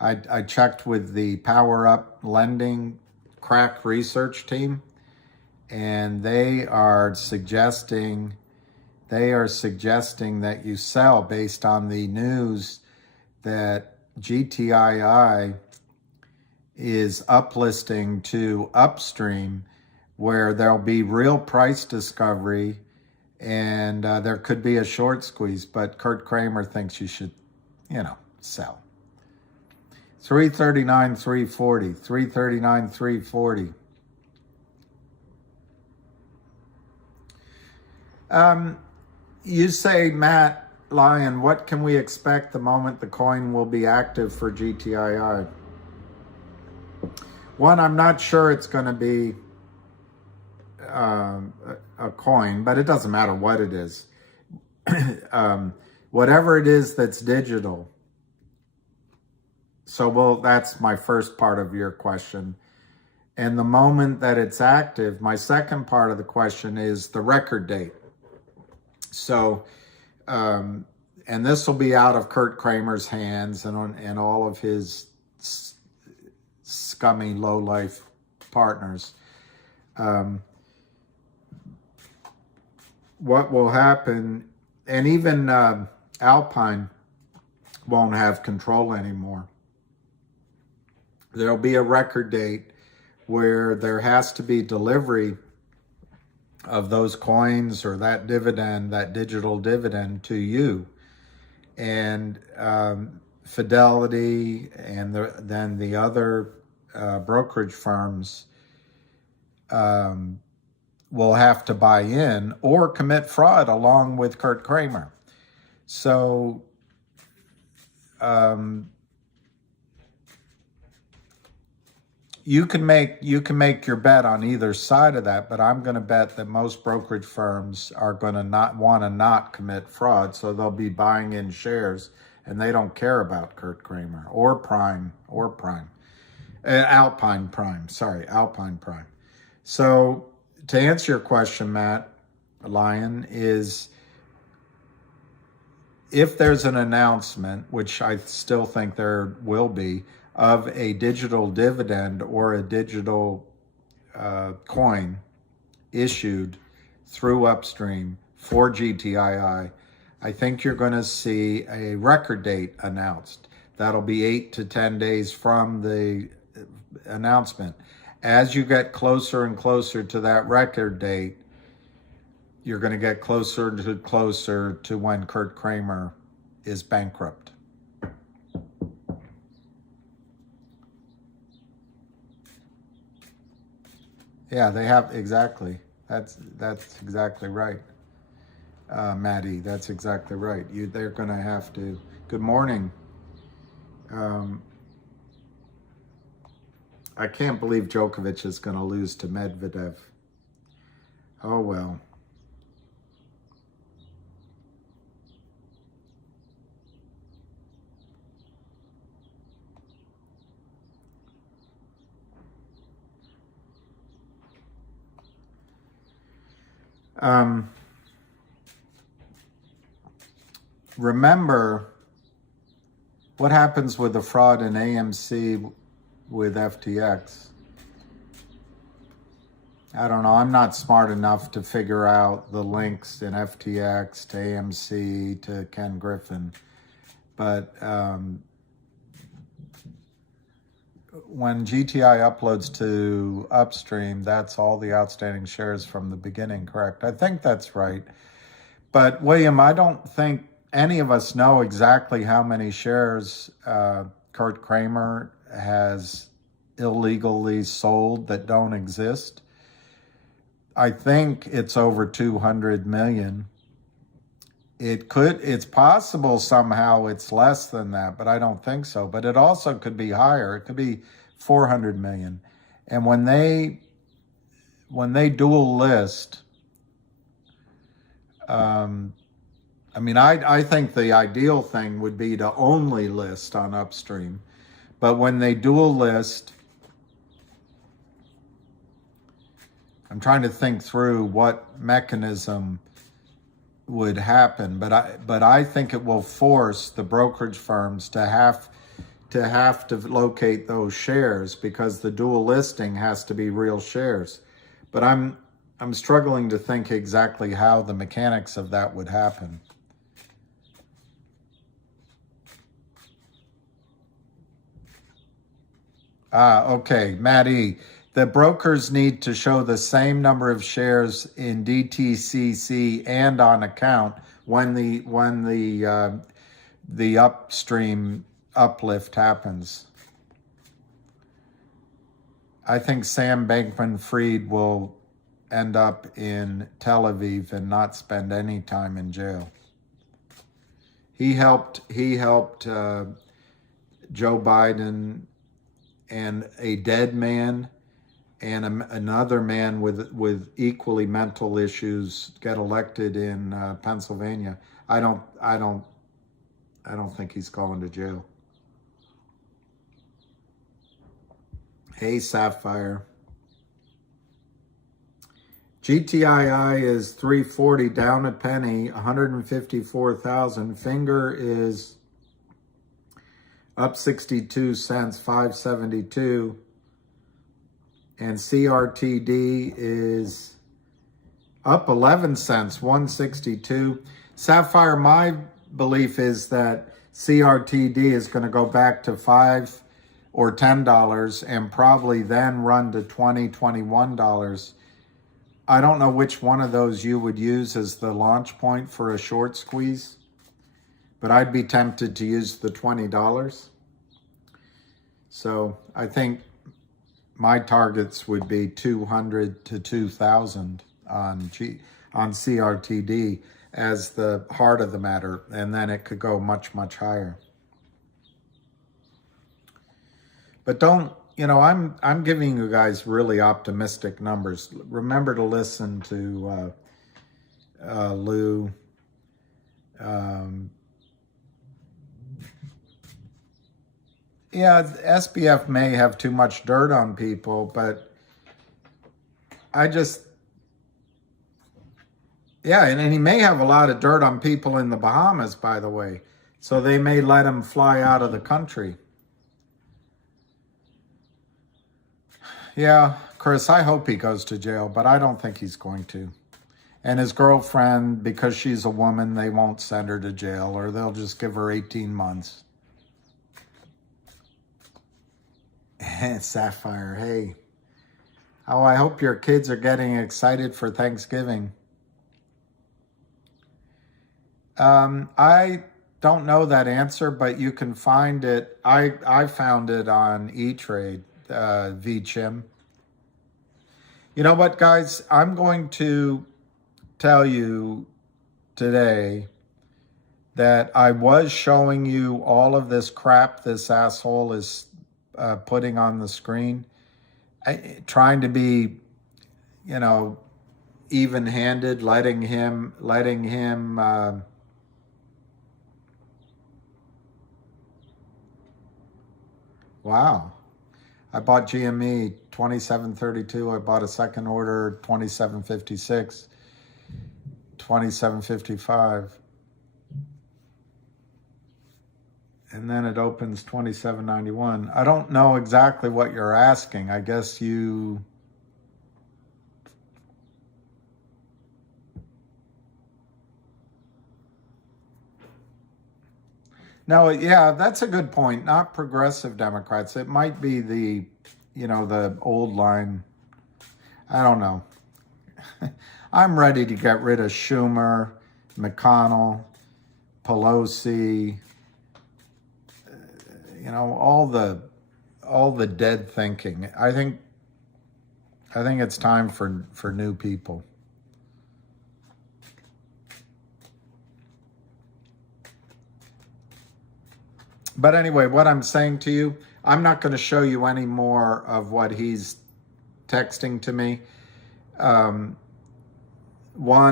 I checked with the Power Up Lending crack research team, and they are suggesting that you sell based on the news that GTII is uplisting to Upstream, where there'll be real price discovery and there could be a short squeeze, but Kurt Kramer thinks you should, sell. 339, 340, 339, 340. You say, Matt Lyon, what can we expect the moment the coin will be active for GTII? One, I'm not sure it's going to be a coin, but it doesn't matter what it is. Whatever it is that's digital. So, that's my first part of your question. And the moment that it's active, my second part of the question is the record date. So, and this will be out of Kurt Kramer's hands and all of his scummy low-life partners. What will happen, and even Alpine won't have control anymore. There'll be a record date where there has to be delivery of those coins or that dividend, that digital dividend to you. And Fidelity and then the other brokerage firms will have to buy in or commit fraud along with Kurt Kramer. So you can make your bet on either side of that, but I'm going to bet that most brokerage firms are going to not commit fraud, so they'll be buying in shares, and they don't care about Kurt Kramer or Alpine Prime. So to answer your question, Matt Lyon, is if there's an announcement, which I still think there will be, of a digital dividend or a digital coin issued through Upstream for GTII, I think you're going to see a record date announced. That'll be 8 to 10 days from the announcement. As you get closer and closer to that record date, you're going to get closer to when Kurt Kramer is bankrupt. Yeah, they have, exactly. That's exactly right. Maddie, that's exactly right. They're going to have to. Good morning. I can't believe Djokovic is going to lose to Medvedev. Oh well. Remember what happens with the fraud in AMC with FTX. I don't know. I'm not smart enough to figure out the links in FTX to AMC to Ken Griffin. But when GTI uploads to Upstream, that's all the outstanding shares from the beginning, correct? I think that's right. But William, I don't think any of us know exactly how many shares Kurt Kramer has illegally sold that don't exist. I think it's over 200 million. It's possible somehow it's less than that, but I don't think so. But it also could be higher. It could be 400 million. And when they dual list, I think the ideal thing would be to only list on Upstream. But when they dual list, I'm trying to think through what mechanism would happen, but I think it will force the brokerage firms to have to locate those shares, because the dual listing has to be real shares. But I'm struggling to think exactly how the mechanics of that would happen. Okay, Maddie. The brokers need to show the same number of shares in DTCC and on account when the Upstream uplift happens. I think Sam Bankman-Fried will end up in Tel Aviv and not spend any time in jail. He helped Joe Biden and a dead man and another man with equally mental issues get elected in Pennsylvania. I don't think he's going to jail. Hey, Sapphire. GTII is 340, down a penny, 154,000. Finger is up 62 cents, 572. And CRTD is up 11 cents, 162. Sapphire, my belief is that CRTD is going to go back to $5 or $10 and probably then run to $20, $21. I don't know which one of those you would use as the launch point for a short squeeze, but I'd be tempted to use the $20. So I think my targets would be 200 to 2,000 on CRTD as the heart of the matter, and then it could go much, much higher. But don't, I'm giving you guys really optimistic numbers. Remember to listen to Lou. Yeah, SBF may have too much dirt on people, but Yeah, and he may have a lot of dirt on people in the Bahamas, by the way. So they may let him fly out of the country. Yeah, Chris, I hope he goes to jail, but I don't think he's going to. And his girlfriend, because she's a woman, they won't send her to jail, or they'll just give her 18 months. Sapphire, hey. Oh, I hope your kids are getting excited for Thanksgiving. I don't know that answer, but you can find it. I found it on E-Trade, VCHIM. You know what, guys? I'm going to tell you today that I was showing you all of this crap this asshole is putting on the screen, trying to be, even-handed, letting him. Wow. I bought GME 27.32. I bought a second order 27.56, 27.55. And then it opens 27.91. I don't know exactly what you're asking. I guess you... No, yeah, that's a good point. Not progressive Democrats. It might be the old line. I don't know. I'm ready to get rid of Schumer, McConnell, Pelosi, all the dead thinking. I think it's time for new people. But anyway, what I'm saying to you, I'm not going to show you any more of what he's texting to me. One,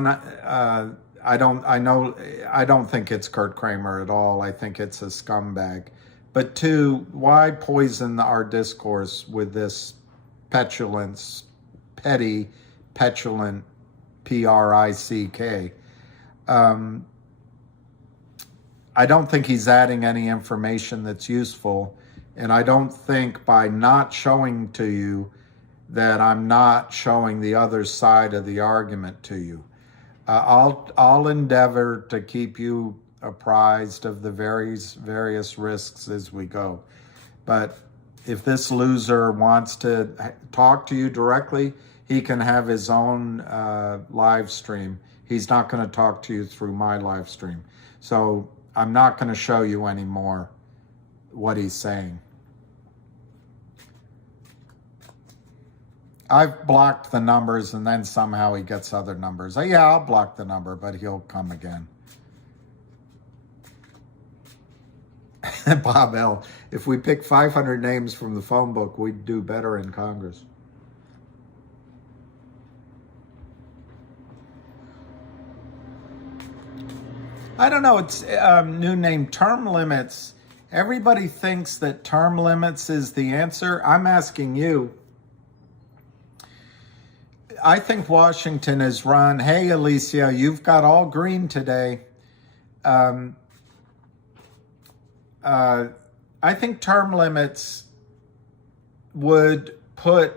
I don't think it's Kurt Kramer at all. I think it's a scumbag. But two, why poison our discourse with this petulance, petty, petulant, P-R-I-C-K? I don't think he's adding any information that's useful. And I don't think by not showing to you that I'm not showing the other side of the argument to you. I'll endeavor to keep you apprised of the various risks as we go. But if this loser wants to talk to you directly, he can have his own live stream. He's not going to talk to you through my live stream. So I'm not going to show you anymore what he's saying. I've blocked the numbers, and then somehow he gets other numbers. Yeah, I'll block the number, but he'll come again. Bob L., if we pick 500 names from the phone book, we'd do better in Congress. I don't know, it's new name, term limits. Everybody thinks that term limits is the answer. I'm asking you. I think Washington is run. Hey, Alicia, you've got all green today. I think term limits would put,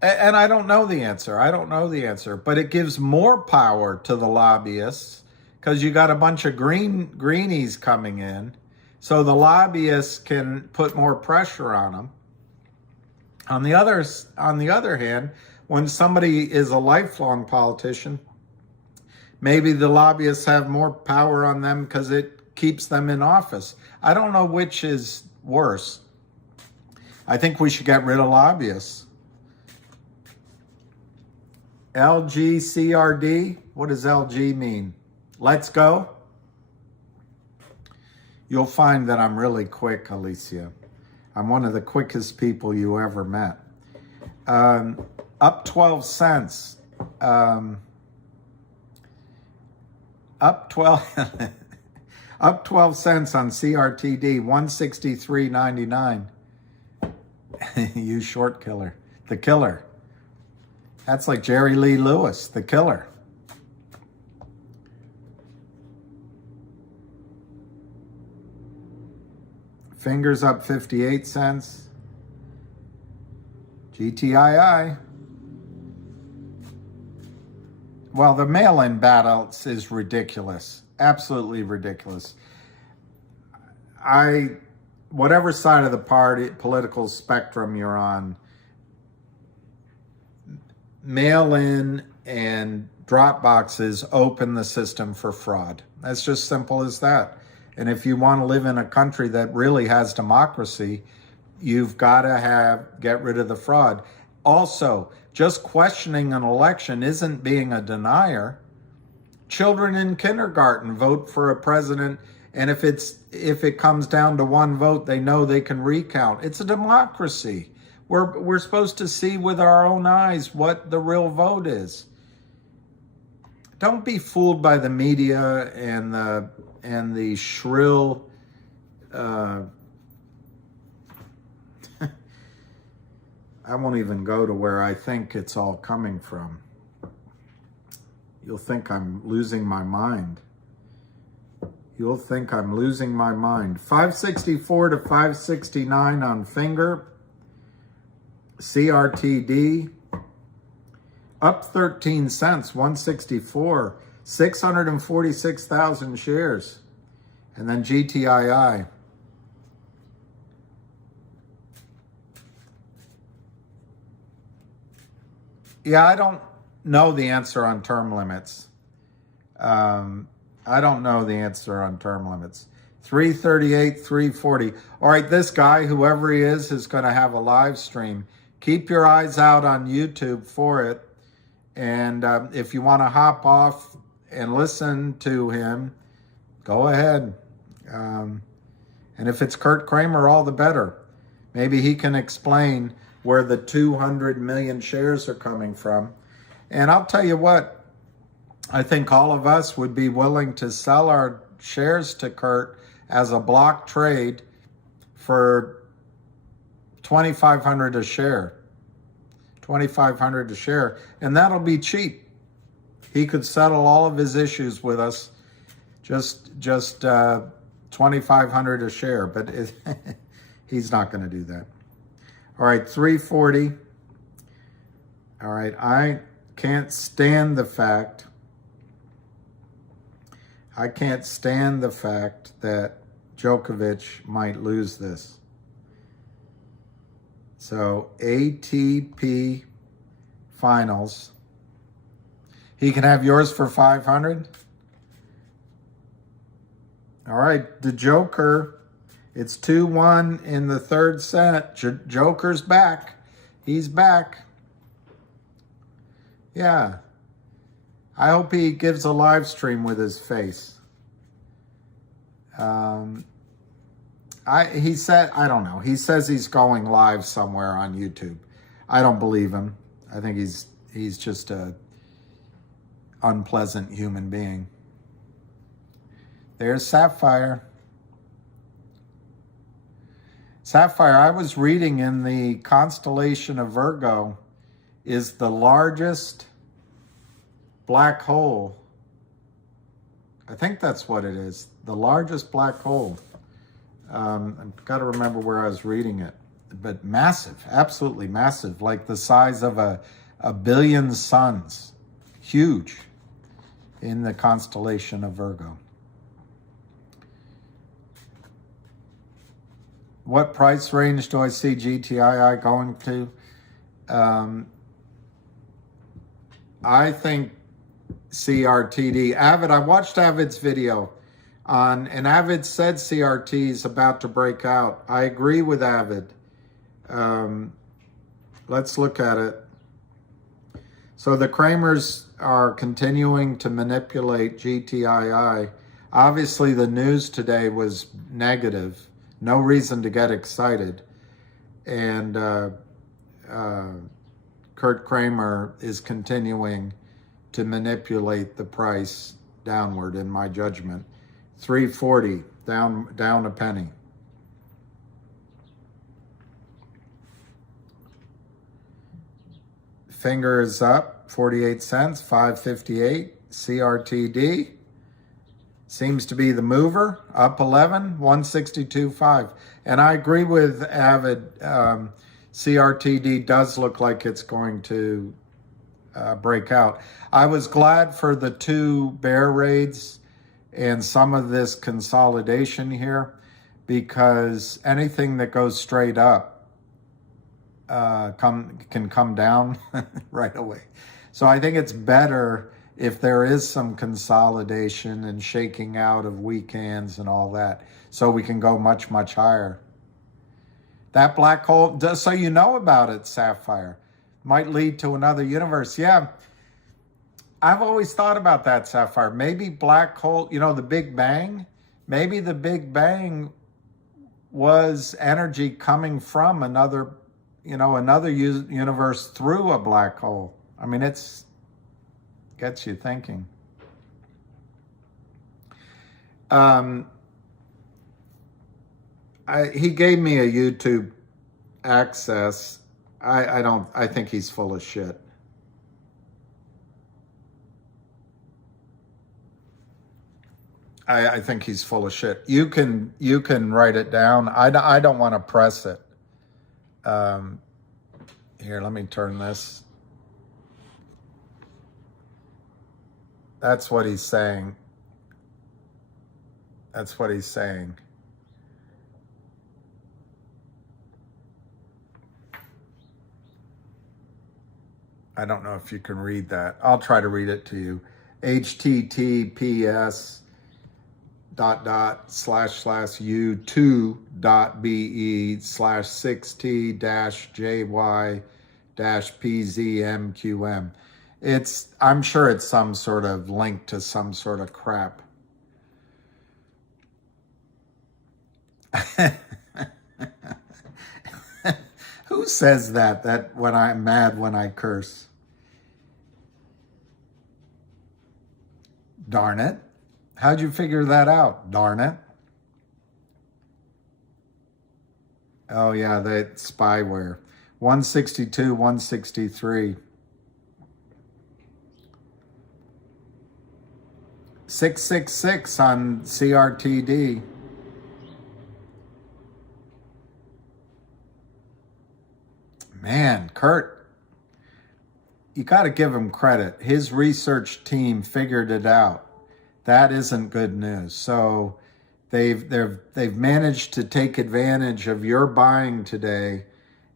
and I don't know the answer. But it gives more power to the lobbyists because you got a bunch of greenies coming in. So the lobbyists can put more pressure on them. On the other hand, when somebody is a lifelong politician, maybe the lobbyists have more power on them because it keeps them in office. I don't know which is worse. I think we should get rid of lobbyists. LGCRD, what does LG mean? Let's go? You'll find that I'm really quick, Alicia. I'm one of the quickest people you ever met. Up 12 cents. Up 12 up 12 cents on CRTD, 163.99. You short killer. The killer. That's like Jerry Lee Lewis, the killer. Fingers up 58 cents. GTII. Well, the mail-in ballots is ridiculous. Absolutely ridiculous. Whatever side of the political spectrum you're on, mail-in and drop boxes open the system for fraud. That's just simple as that. And if you want to live in a country that really has democracy, you've got to get rid of the fraud. Also, just questioning an election isn't being a denier. Children in kindergarten vote for a president, and if it comes down to one vote, they know they can recount. It's a democracy. We're supposed to see with our own eyes what the real vote is. Don't be fooled by the media and the shrill I won't even go to where I think it's all coming from. You'll think I'm losing my mind. You'll think I'm losing my mind. 564 to 569 on finger. CRTD. Up 13 cents, 164. 646,000 shares. And then GTII. Yeah, I don't know the answer on term limits. I don't know the answer on term limits. 338, 340. All right, this guy, whoever he is going to have a live stream. Keep your eyes out on YouTube for it. And if you want to hop off and listen to him, go ahead. And if it's Kurt Kramer, all the better. Maybe he can explain where the 200 million shares are coming from. And I'll tell you what, I think all of us would be willing to sell our shares to Kurt as a block trade for $2,500 a share. $2,500 a share. And that'll be cheap. He could settle all of his issues with us just $2,500 a share, but he's not going to do that. All right, 340. All right, I can't stand the fact that Djokovic might lose this. So ATP finals. He can have yours for 500. All right, the Joker. It's 2-1 in the third set. Joker's back. He's back. Yeah. I hope he gives a live stream with his face. He said, I don't know. He says he's going live somewhere on YouTube. I don't believe him. I think he's just a unpleasant human being. There's Sapphire. Sapphire, I was reading in the constellation of Virgo, is the largest black hole. I think that's what it is. The largest black hole. I've got to remember where I was reading it. But massive, absolutely massive. Like the size of a billion suns. Huge in the constellation of Virgo. What price range do I see GTII going to? I think CRTD. Avid, I watched Avid's video and Avid said CRT is about to break out. I agree with Avid. Let's look at it. So the Kramers are continuing to manipulate GTII. Obviously, the news today was negative. No reason to get excited. And Kurt Kramer is continuing to manipulate the price downward, in my judgment. 340, down a penny. Finger is up, 48 cents, 558. CRTD. seems to be the mover, up 11, 162.5. And I agree with Avid. CRTD does look like it's going to break out. I was glad for the 2 bear raids and some of this consolidation here, because anything that goes straight up can come down right away. So I think it's better if there is some consolidation and shaking out of weak hands and all that, so we can go much, much higher. That black hole, just so you know about it, Sapphire, might lead to another universe. Yeah, I've always thought about that, Sapphire. Maybe black hole, you know, the Big Bang, maybe the Big Bang was energy coming from another, you know, another universe through a black hole. I mean, it's gets you thinking. He gave me a YouTube access. I think he's full of shit. I think he's full of shit. You can write it down. I don't want to press it. Here, let me turn this. That's what he's saying. That's what he's saying. I don't know if you can read that. I'll try to read it to you. https://u2.be/6t-jy-pzmqm. I'm sure it's some sort of link to some sort of crap. Who says that when I'm mad when I curse? Darn it. How'd you figure that out? Darn it. Oh yeah, that spyware. 162, 163. 666 on CRTD. Man, Kurt, you got to give him credit. His research team figured it out. That isn't good news. So they've managed to take advantage of your buying today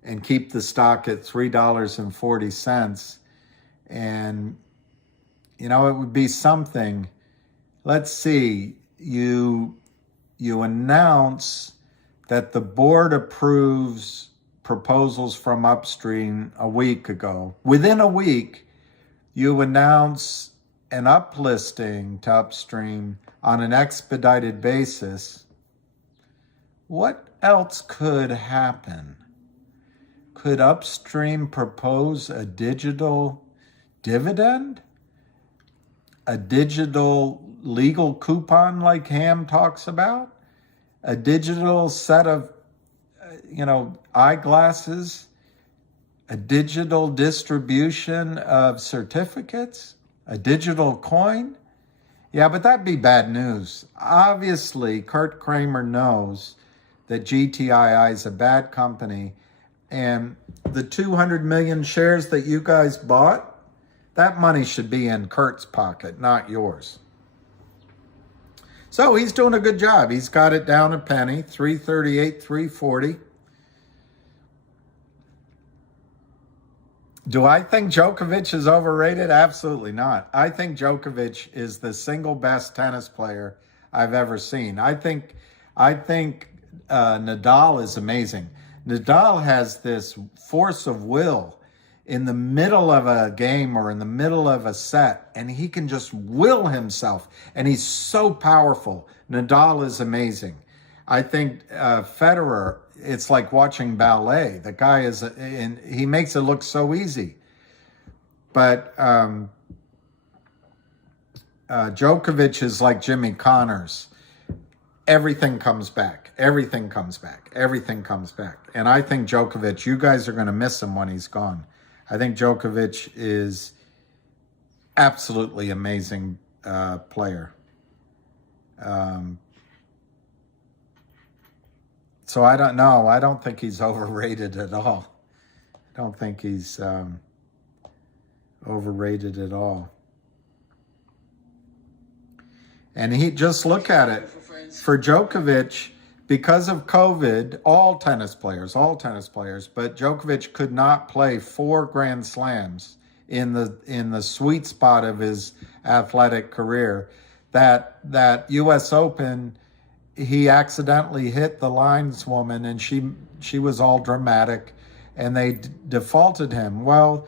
and keep the stock at $3.40. And you know, it would be something. Let's see. You announce that the board approves proposals from upstream a week ago. Within a week, you announce an uplisting to upstream on an expedited basis. What else could happen? Could upstream propose a digital dividend? A digital legal coupon like Ham talks about? A digital set of eyeglasses, a digital distribution of certificates, a digital coin? Yeah, but that'd be bad news. Obviously, Kurt Kramer knows that GTII is a bad company, and the 200 million shares that you guys bought, that money should be in Kurt's pocket, not yours. So he's doing a good job. He's got it down a penny, 338, 340. Do I think Djokovic is overrated? Absolutely not. I think Djokovic is the single best tennis player I've ever seen. I think Nadal is amazing. Nadal has this force of will in the middle of a game or in the middle of a set, and he can just will himself, and he's so powerful. Nadal is amazing. I think Federer, it's like watching ballet. The guy he makes it look so easy. But Djokovic is like Jimmy Connors. Everything comes back. Everything comes back. Everything comes back. And I think Djokovic, you guys are going to miss him when he's gone. I think Djokovic is absolutely amazing player. So I don't know. I don't think he's overrated at all. I don't think he's overrated at all. And he just look at it. For Djokovic, because of COVID, all tennis players, but Djokovic could not play 4 Grand Slams in the sweet spot of his athletic career. That U.S. Open, he accidentally hit the lineswoman, and she was all dramatic, and they defaulted him. Well,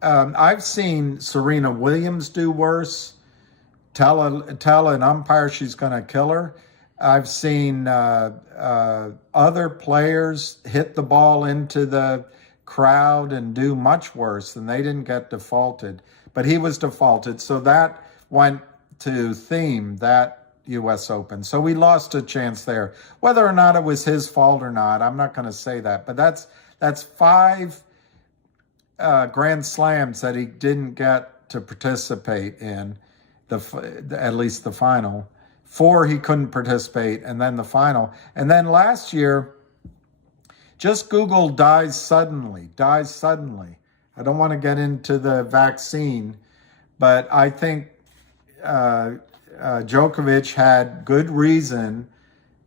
I've seen Serena Williams do worse. Tell an umpire she's going to kill her. I've seen other players hit the ball into the crowd and do much worse, and they didn't get defaulted. But he was defaulted, so that went to theme, that U.S. Open. So we lost a chance there. Whether or not it was his fault or not, I'm not going to say that. But that's 5 Grand Slams that he didn't get to participate in. At least the final. 4 he couldn't participate, and then the final. And then last year, just Google dies suddenly. I don't want to get into the vaccine, but I think Djokovic had good reason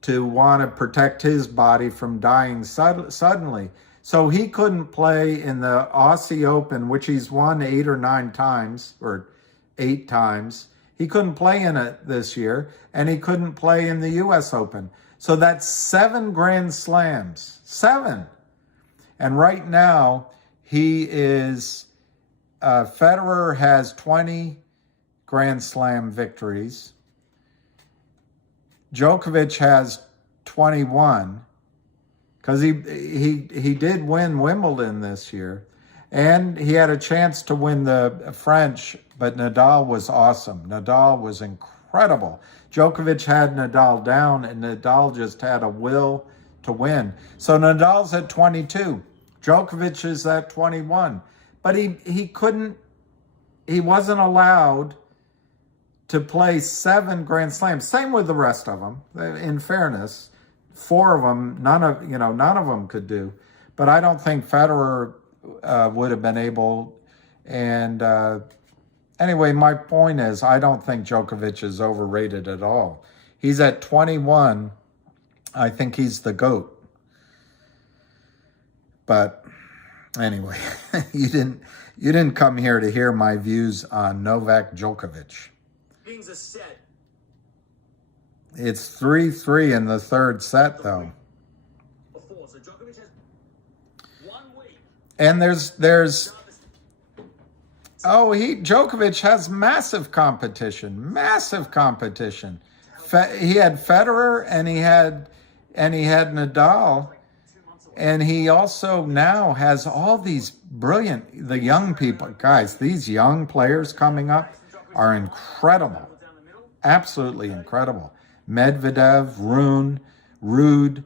to want to protect his body from dying suddenly. So he couldn't play in the Aussie Open, which he's won 8 or 9 times, or 8 times. He couldn't play in it this year, and he couldn't play in the U.S. Open. So that's 7 Grand Slams. 7. And right now, he is, Federer has 20 Grand Slam victories. Djokovic has 21, because he did win Wimbledon this year. And he had a chance to win the French, but Nadal was awesome. Nadal was incredible. Djokovic had Nadal down, and Nadal just had a will to win. So Nadal's at 22. Djokovic is at 21. But he wasn't allowed to play 7 Grand Slams. Same with the rest of them. In fairness, 4 of them, none of them could do. But I don't think Federer would have been able. And anyway, my point is, I don't think Djokovic is overrated at all. He's at 21. I think he's the GOAT. But anyway, you didn't come here to hear my views on Novak Djokovic. Things are set. It's 3-3 in the 3rd set, though. Before, so Djokovic has 1 week. And Djokovic has massive competition. He had Federer, and he had Nadal, and he also now has all these the young people. Guys, these young players coming up are incredible. Absolutely incredible. Medvedev, Ruud,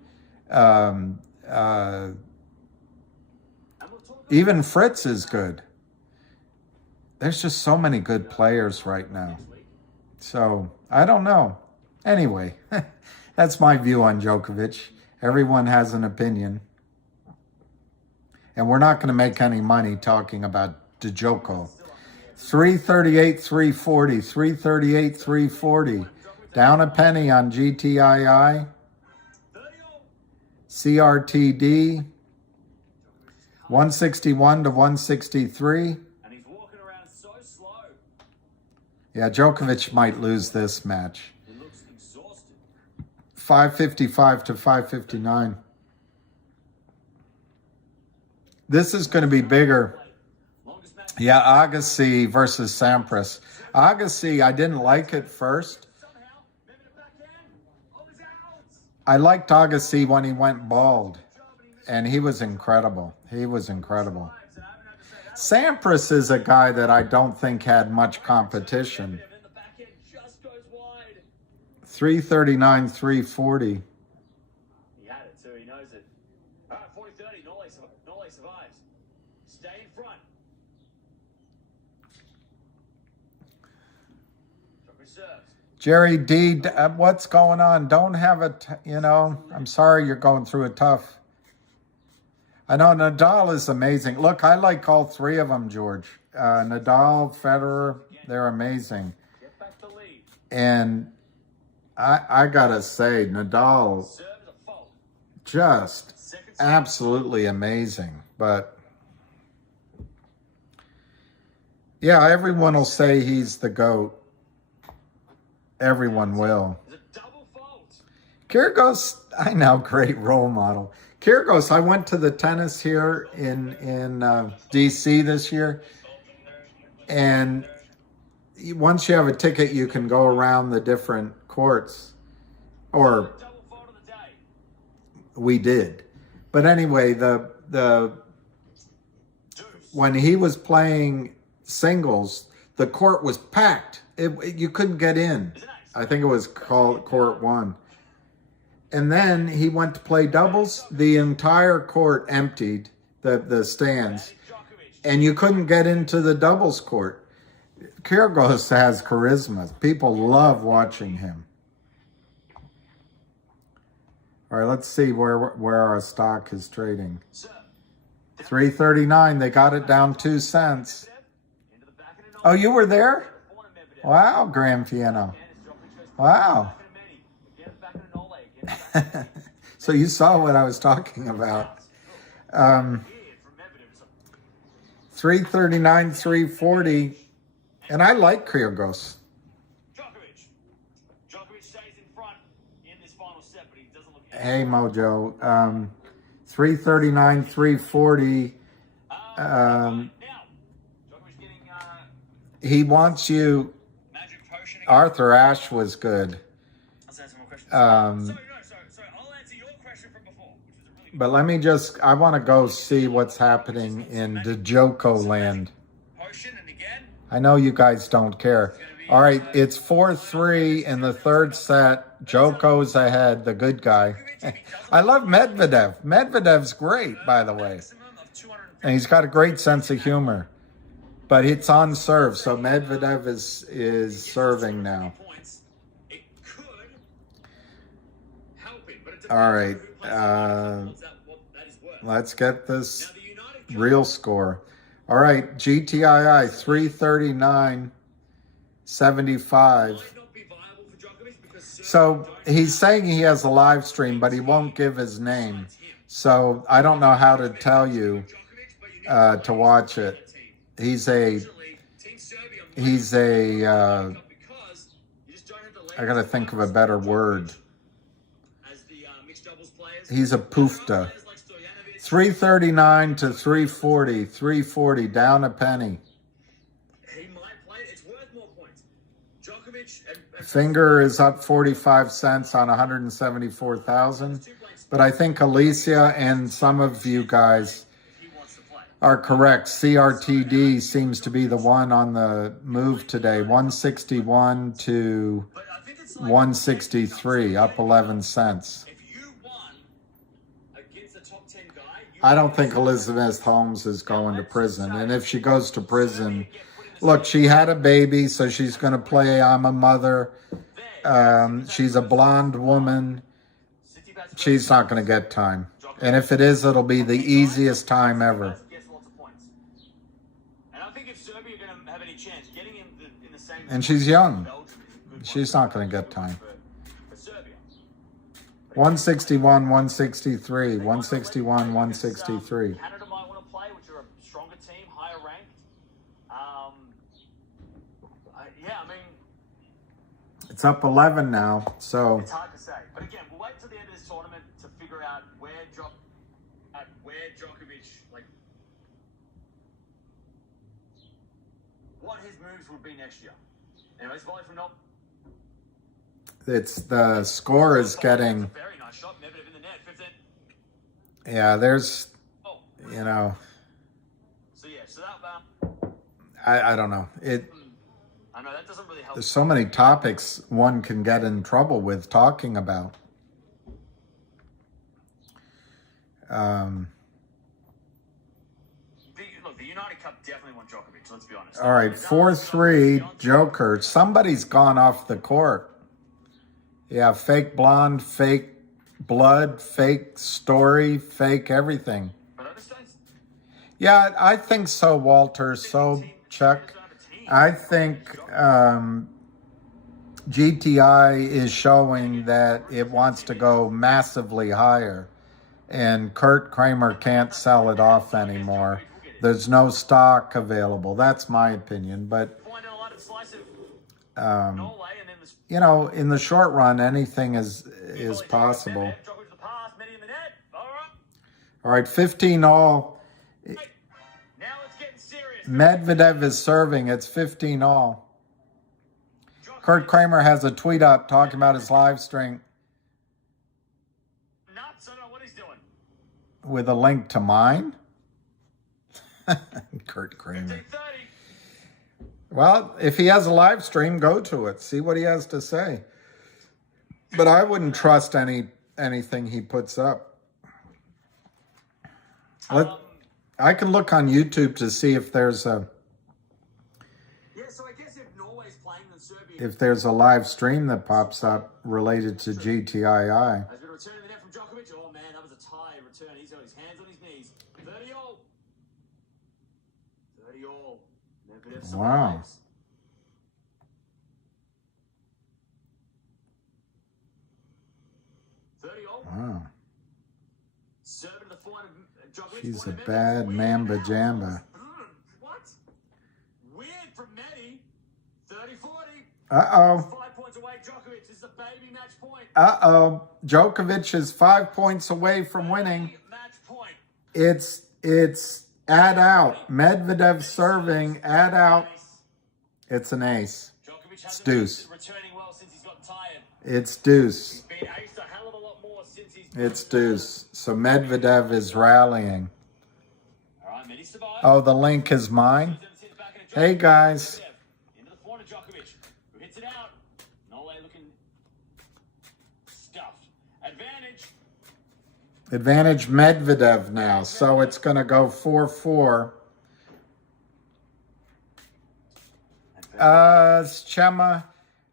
even Fritz is good. There's just so many good players right now. So, I don't know. Anyway, that's my view on Djokovic. Everyone has an opinion. And we're not going to make any money talking about Djoko. 338, 340, 338, 340. Down a penny on GTII. CRTD. 161 to 163. And he's walking around so slow. Yeah, Djokovic might lose this match. He looks exhausted. 555 to 559. This is going to be bigger. Yeah, Agassi versus Sampras. Agassi, I didn't like it first. I liked Agassi when he went bald, and he was incredible. Sampras is a guy that I don't think had much competition. 339, 340. He had it, so he knows it. All right, 40-30, Norley survives. Stay in front. Djokovic serves. Jerry D, what's going on? Don't have it, you know, I'm sorry you're going through it tough. I know Nadal is amazing. Look, I like all three of them, George. Nadal, Federer, they're amazing. And I gotta say, Nadal, just absolutely amazing. But yeah, everyone will say he's the GOAT. Everyone will. Kyrgios, I know, great role model. Kyrgios, I went to the tennis here in DC this year, and once you have a ticket, you can go around the different courts, or we did. But anyway, when he was playing singles, the court was packed. You couldn't get in. I think it was called Court 1. And then he went to play doubles. The entire court emptied, the stands, and you couldn't get into the doubles court. Kyrgios has charisma. People love watching him. All right, let's see where our stock is trading. 339. They got it down 2 cents. Oh, you were there? Wow, Graham Fiano. Wow. So you saw what I was talking about. 339, 340. And I like Kyrgios. Hey, Mojo. 339, 340. He wants you. Arthur Ashe was good. But let me just, I want to go see what's happening in the Joko land. I know you guys don't care. All right, it's 4-3 in the third set. Joko's ahead, the good guy. I love Medvedev. Medvedev's great, by the way. And he's got a great sense of humor. But it's on serve, so Medvedev is serving now. All right. Let's get this real score. All right, GTII 339.75. So he's saying he has a live stream, but he won't give his name. So I don't know how to tell you to watch it. He's a I gotta think of a better word. He's a poofta. 339 to 340. 340, down a penny. Finger is up 45 cents on 174,000. But I think Alicia and some of you guys are correct. CRTD seems to be the one on the move today. 161 to 163, up 11 cents. I don't think Elizabeth Holmes is going to prison. And if she goes to prison, look, she had a baby, so she's going to play I'm a mother. She's a blonde woman. She's not going to get time. And if it is, it'll be the easiest time ever. And she's young. She's not going to get time. 161, 163, 161, 163. Canada might want to play, which are a stronger team, higher ranked. Yeah, I mean, it's up 11 now, so it's hard to say. But again, we'll wait until the end of this tournament to figure out where Djokovic, like, what his moves would be next year. Anyways, volley from Knob. it's the score is getting. Very nice shot. Medvedev in the net. 15. Yeah, there's, you know. So yeah, so that. I don't know. I know that doesn't really help. There's so many topics one can get in trouble with talking about. Look, the United Cup definitely won Djokovic. let's be honest. All right, 4-3, Joker. Somebody's gone off the court. Yeah, fake blonde, fake blood, fake story, fake everything. Yeah, I think so, Walter. So, Chuck, I think GTI is showing that it wants to go massively higher, and Kurt Kramer can't sell it off anymore. There's no stock available. That's my opinion. But, you know, in the short run, anything is possible. All right, 15-all. Medvedev is serving. It's 15-all. Kurt Kramer has a tweet up talking about his live stream with a link to mine. Kurt Kramer. Well, if he has a live stream, go to it. See what he has to say. But I wouldn't trust anything he puts up. I can look on YouTube to see if there's a if there's a live stream that pops up related to GTII. Has been returning the net from Djokovic. Oh man, that was a tie return. He's got his hands on his knees. 30-all. 30-all. Wow. Wow. She's a bad mamba jamba. What? Weird from Medi. 30-40. Uh-oh. 5 points away. Djokovic is the baby match point. Uh-oh. Djokovic is 5 points away from winning. Match point. It's add out. Medvedev serving, add out. It's an ace. It's deuce. It's deuce. It's deuce. So Medvedev is rallying. Oh, the link is mine? Hey, guys. Into the corner, Djokovic, who hits it out. Nole looking stuffed. Advantage Medvedev now. So it's going to go 4-4. Chema,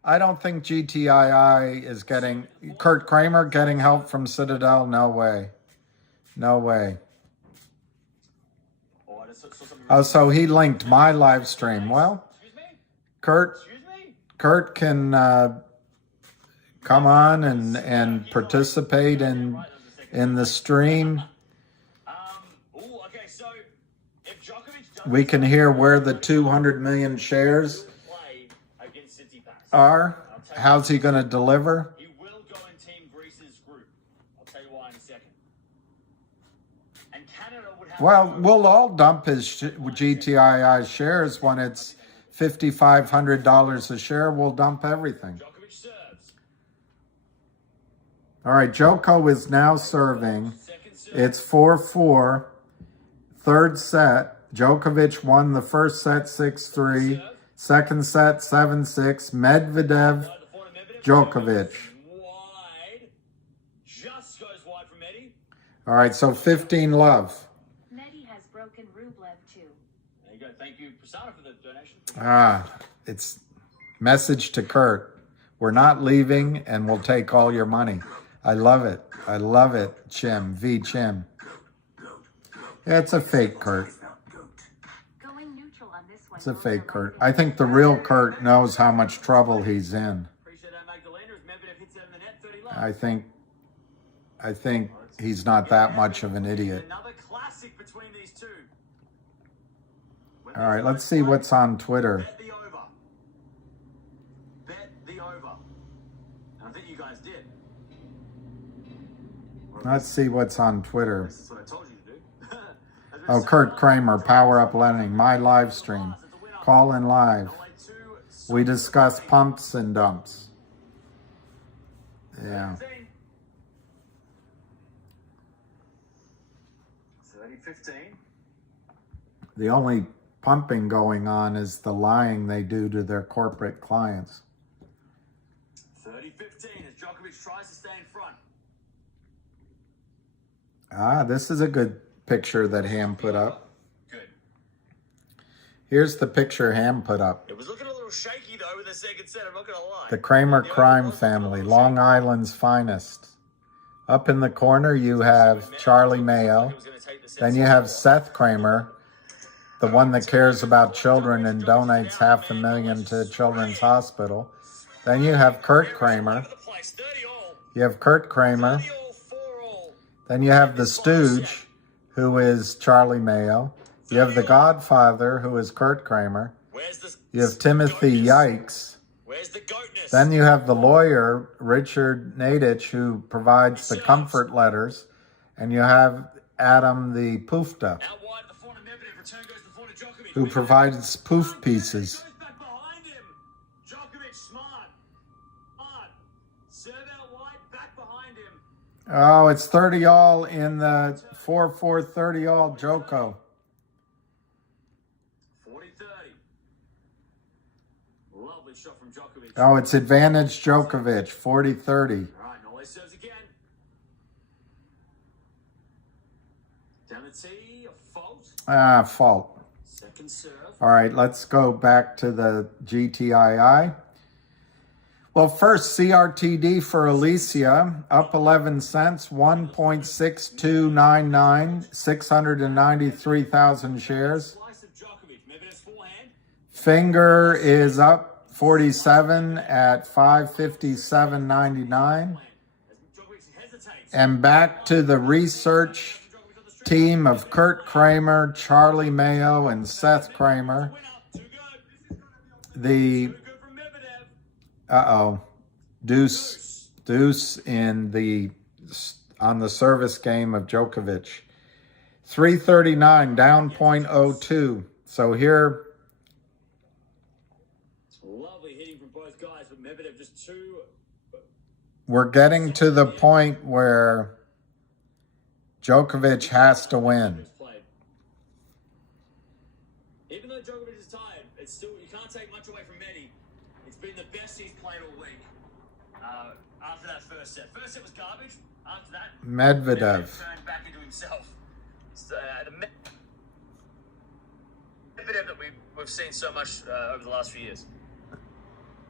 I don't think GTII is getting... Kurt Kramer getting help from Citadel? No way. No way. Oh, so he linked my live stream. Well, Kurt can come on and participate in the stream. We can hear where the 200 million shares are. How's he going to deliver? He will go in Team Greece's group. I'll tell you why in a second. And Canada would have... Well, we'll all dump his GTII shares when it's $5,500 a share. We'll dump everything. Djokovic serves. All right, Joko is now serving. It's 4-4. Third set. Djokovic won the first set 6-3. Second set 7-6. Medvedev, Djokovic. Wide. Just goes wide from Medi. All right, so 15-love. Medi has broken Rublev too. There you go. Thank you, Prasanna, for the donation. It's message to Kurt. We're not leaving, and we'll take all your money. I love it. I love it, Chim. V. Chim. Yeah, it's a fake Kurt. Going neutral on this one. It's a fake Kurt. I think the real Kurt knows how much trouble he's in. I think he's not that much of an idiot. Another classic between these two. All right, let's see what's on Twitter. Bet the over. Bet the over. And I think you guys did. Let's see what's on Twitter. This is what I told you to do. Oh, Kurt Kramer, Power Up Lending, my live stream. Call in live. We discuss pumps and dumps. Yeah. 30-15. The only pumping going on is the lying they do to their corporate clients. 30-15 as Djokovic tries to stay in front. This is a good picture that Ham put up. Good. Here's the picture Ham put up. It was looking a little shaky though with the second set, I'm not going to lie. The Kramer crime family, Long Island's finest. Up in the corner, you have Charlie Mayo. Then you have Seth Kramer, the one that cares about children and donates $500,000 to Children's Hospital. Then you have Kurt Kramer. You have Kurt Kramer. Then you have the Stooge, who is Charlie Mayo. You have the Godfather, who is Kurt Kramer. You have Timothy Yikes. Then you have the lawyer, Richard Nadich, who provides the comfort letters. And you have Adam the Poofda, who provides poof pieces. Oh, it's 30 all in the 4-4 30 all Joko. 40-30. Lovely shot from Djokovic. Oh, it's advantage Djokovic, 40-30. All right, Nole serves again. Down the tee, a fault. Fault. Second serve. All right, let's go back to the GTII. Well, first, CRTD for Alicia, up 11 cents, 1.6299, 693,000 shares. Finger is up 47 at 557.99. And back to the research team of Kurt Kramer, Charlie Mayo, and Seth Kramer. The deuce in the on the service game of Djokovic. 339 down 0.02. So here, lovely hitting from both guys, but Medvedev just two. We're getting to the point where Djokovic has to win. Even though Djokovic is tired, it's still, you can't take much away from Medi. It's been the best he's played all week. After that first set. First set was garbage. After that, Medvedev turned back into himself. So, the Medvedev that we've seen so much over the last few years.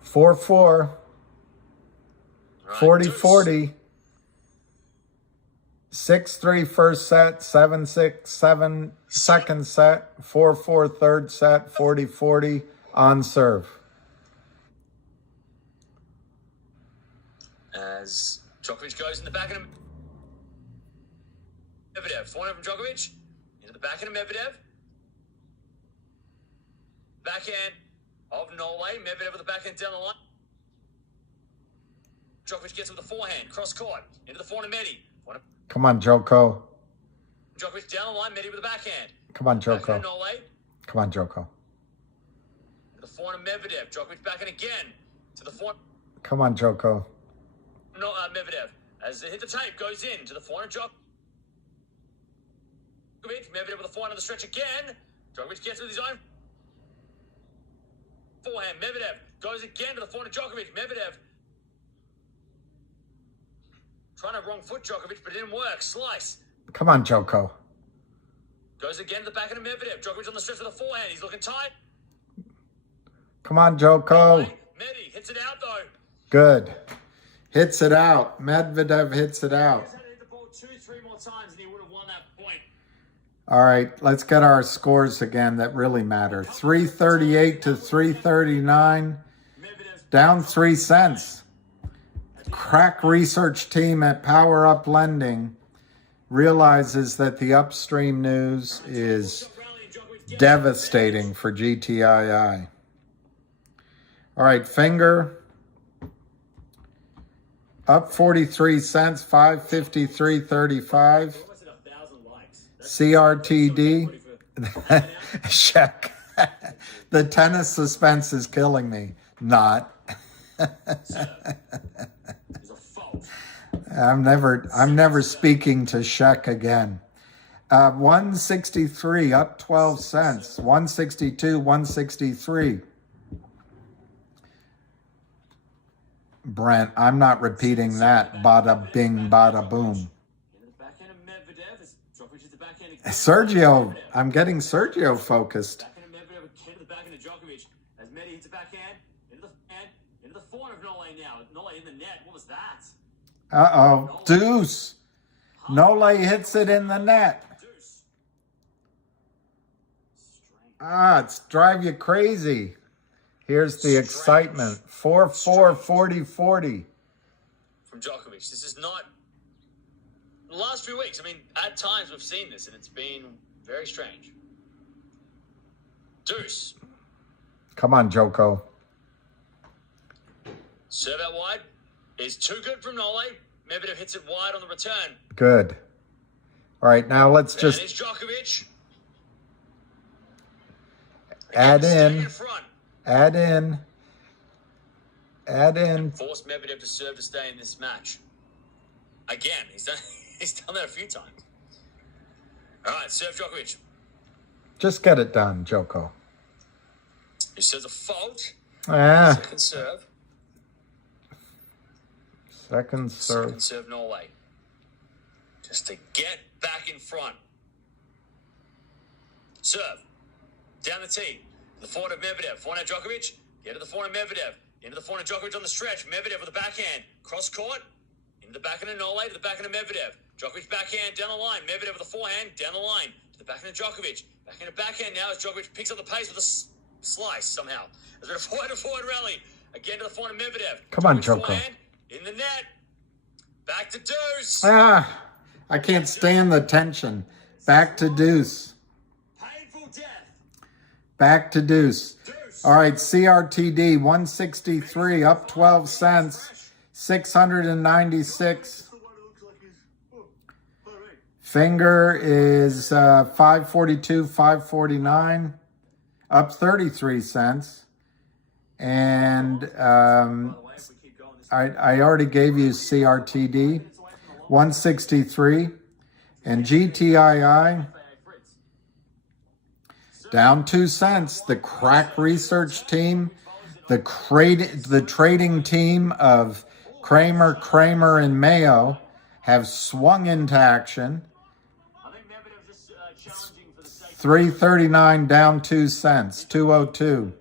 4-4. 40-40. 6-3 first set, 7-6, second set, 4-4 third set, 40-40 on serve. As Djokovic goes in the back of Medvedev. Forehand from Djokovic into the back end of Medvedev. Backhand of Nole. Medvedev with the backhand down the line. Djokovic gets with the forehand, cross court, into the forehand of Medi. Come on, Joko. Djokovic down the line, Medi with the backhand. Come on, Joko. Backhand of Nole. Come on, Joko. To the forehand of Medvedev. Djokovic backhand again. To the forehand. Come on, Joko. No, Medvedev. As they hit the tape, goes in to the forehand of Djokovic. Medvedev with the forehand on the stretch again. Djokovic gets with his own forehand. Medvedev goes again to the forehand of Djokovic. Medvedev trying to wrong foot Djokovic, but it didn't work. Slice. Come on, Joko. Goes again to the back of Medvedev. Djokovic on the stretch with the forehand. He's looking tight. Come on, Joko. Medi hits it out though. Good. Hits it out. Medvedev hits it out. He just had to hit the ball 2-3 more times and he would have won that point. All right, let's get our scores again that really matter. 338 to 339. Down 3 cents. Crack research team at Power Up Lending realizes that the upstream news is devastating for GTII. All right, Finger up 43 cents, 553.35. CRTD, check. The tennis suspense is killing me. Not. I'm never speaking to Sheck again. 163 up 12 cents. 162, 163. Brent, I'm not repeating that. Bada bing, bada boom. Sergio, I'm getting Sergio focused. backhand. Into the forehand of Nole now. Nole in the net. What was that? Uh-oh. Deuce. Nole hits it in the net. Deuce. Strange. Ah, it's drive you crazy. Here's the excitement. 4-4, 40-40. From Djokovic. This is not... The last few weeks, I mean, at times we've seen this, and it's been very strange. Deuce. Come on, Joko. Serve out wide is too good from Nole. Medvedev hits it wide on the return. Good. All right, now let's And just it's Djokovic. add Stay in, front. add in, add in. Force Medvedev to serve to stay in this match. Again, he's done that a few times. All right, serve Djokovic. Just get it done, Joko. He says a fault. Ah, Second serve. second serve. Second serve Norway. Just to get back in front. Serve. Down the tee. The forehand of Medvedev. Forehand Djokovic. Get to the forehand Medvedev. Into the forehand Djokovic on the stretch. Medvedev with the backhand. Cross court. Into the backhand of Norway. To the backhand of Medvedev. Djokovic backhand down the line. Medvedev with the forehand down the line. To the backhand of Djokovic. Backhand of backhand now as Djokovic picks up the pace with a slice somehow. There's been a forward rally. Again to the forehand of Medvedev. Come on, Djokovic Joko. forehand, in the net. Back to Deuce. Ah, I can't stand the tension. Back to deuce. Painful death. Back to deuce. Deuce. All right, CRTD 163 up 12 cents. 696. Finger is 542, 549, up 33 cents. And I already gave you CRTD, 163. And GTII, down 2 cents. The crack research team, the trading team of Kramer, and Mayo have swung into action. 339 down 2 cents, 202.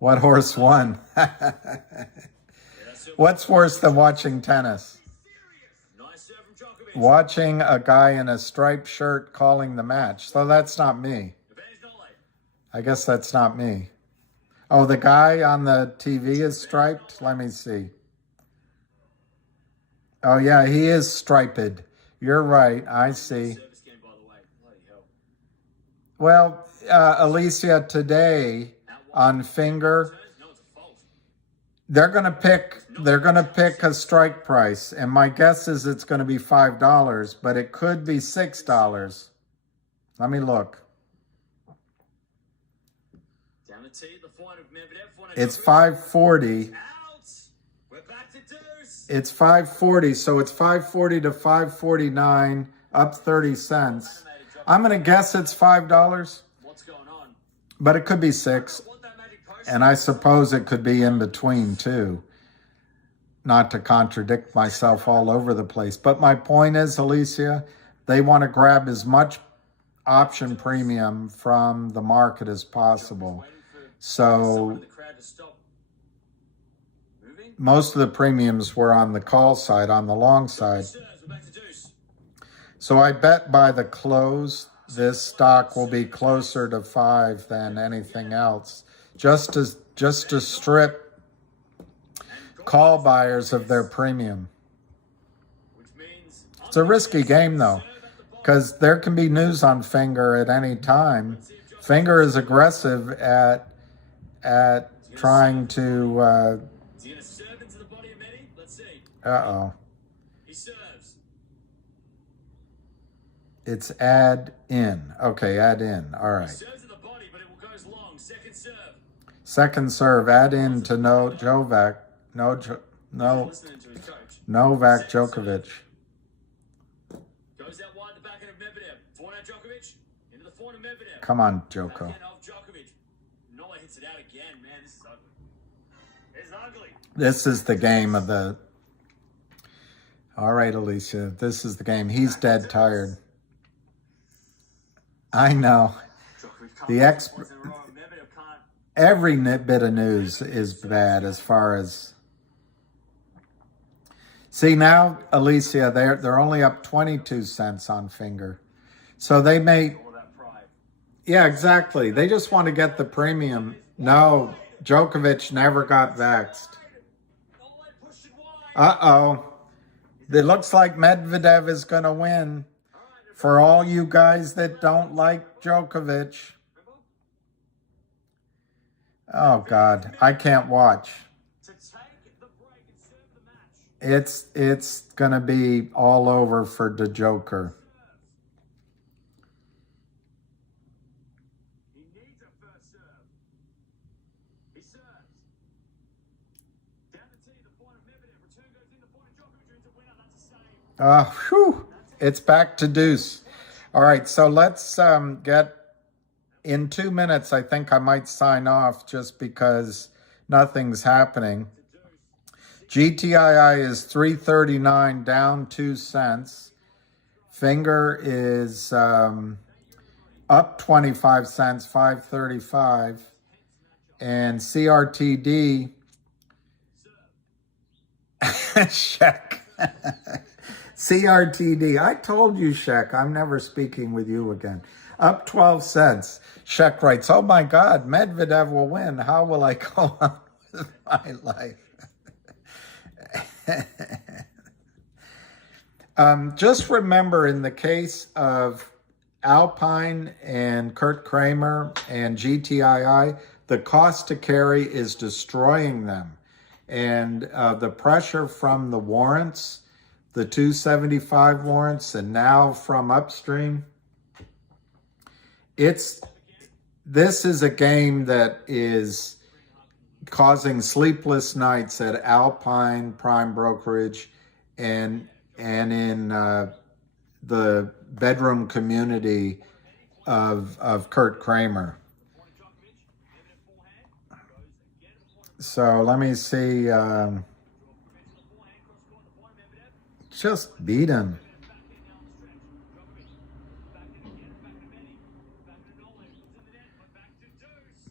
What horse won? What's worse than watching tennis? Watching a guy in a striped shirt calling the match. So that's not me. I guess that's not me. Oh, the guy on the TV is striped? Let me see. Oh, yeah, he is striped. You're right. I see. Well, Alicia, today on Finger, they're going to pick a strike price, and my guess is it's going to be $5, but it could be $6. Let me look. It's 540. It's 540, so it's 540 to 549, up 30 cents. I'm going to guess it's $5, but it could be $6, and I suppose it could be in between too. Not to contradict myself all over the place, but my point is, Alicia, they want to grab as much option premium from the market as possible. So most of the premiums were on the call side, on the long side. So I bet by the close, this stock will be closer to 5 than anything else, just to strip call buyers of their premium. It's a risky game, though, because there can be news on Finger at any time. Finger is aggressive at trying to... Uh-oh. It's add in. Okay, add in. All right. Second serve, add in to Novak Djokovic. Come on, Joko. This is the game of the... All right, Alicia, this is the game. He's dead tired. I know. every bit of news is bad as far as... See now, Alicia, they're only up 22 cents on Finger. So they may... Yeah, exactly. They just want to get the premium. No, Djokovic never got vexed. Uh-oh. It looks like Medvedev is going to win. For all you guys that don't like Djokovic. Oh, God. I can't watch. It's going to be all over for the Joker. Whew, it's back to deuce. All right, so let's get... In 2 minutes, I think I might sign off just because nothing's happening. GTII is 339, down 2 cents. Finger is up 25 cents, 535. And CRTD... Sheck. CRTD. I told you, Sheck, I'm never speaking with you again. Up 12 cents. Sheck writes, oh my God, Medvedev will win. How will I go on with my life? Just remember, in the case of Alpine and Kurt Kramer and GTII, the cost to carry is destroying them. And the pressure from the warrants, the 275 warrants, and now from upstream, this is a game that is causing sleepless nights at Alpine Prime Brokerage and in the bedroom community of Kurt Kramer. So let me see. Just beat him.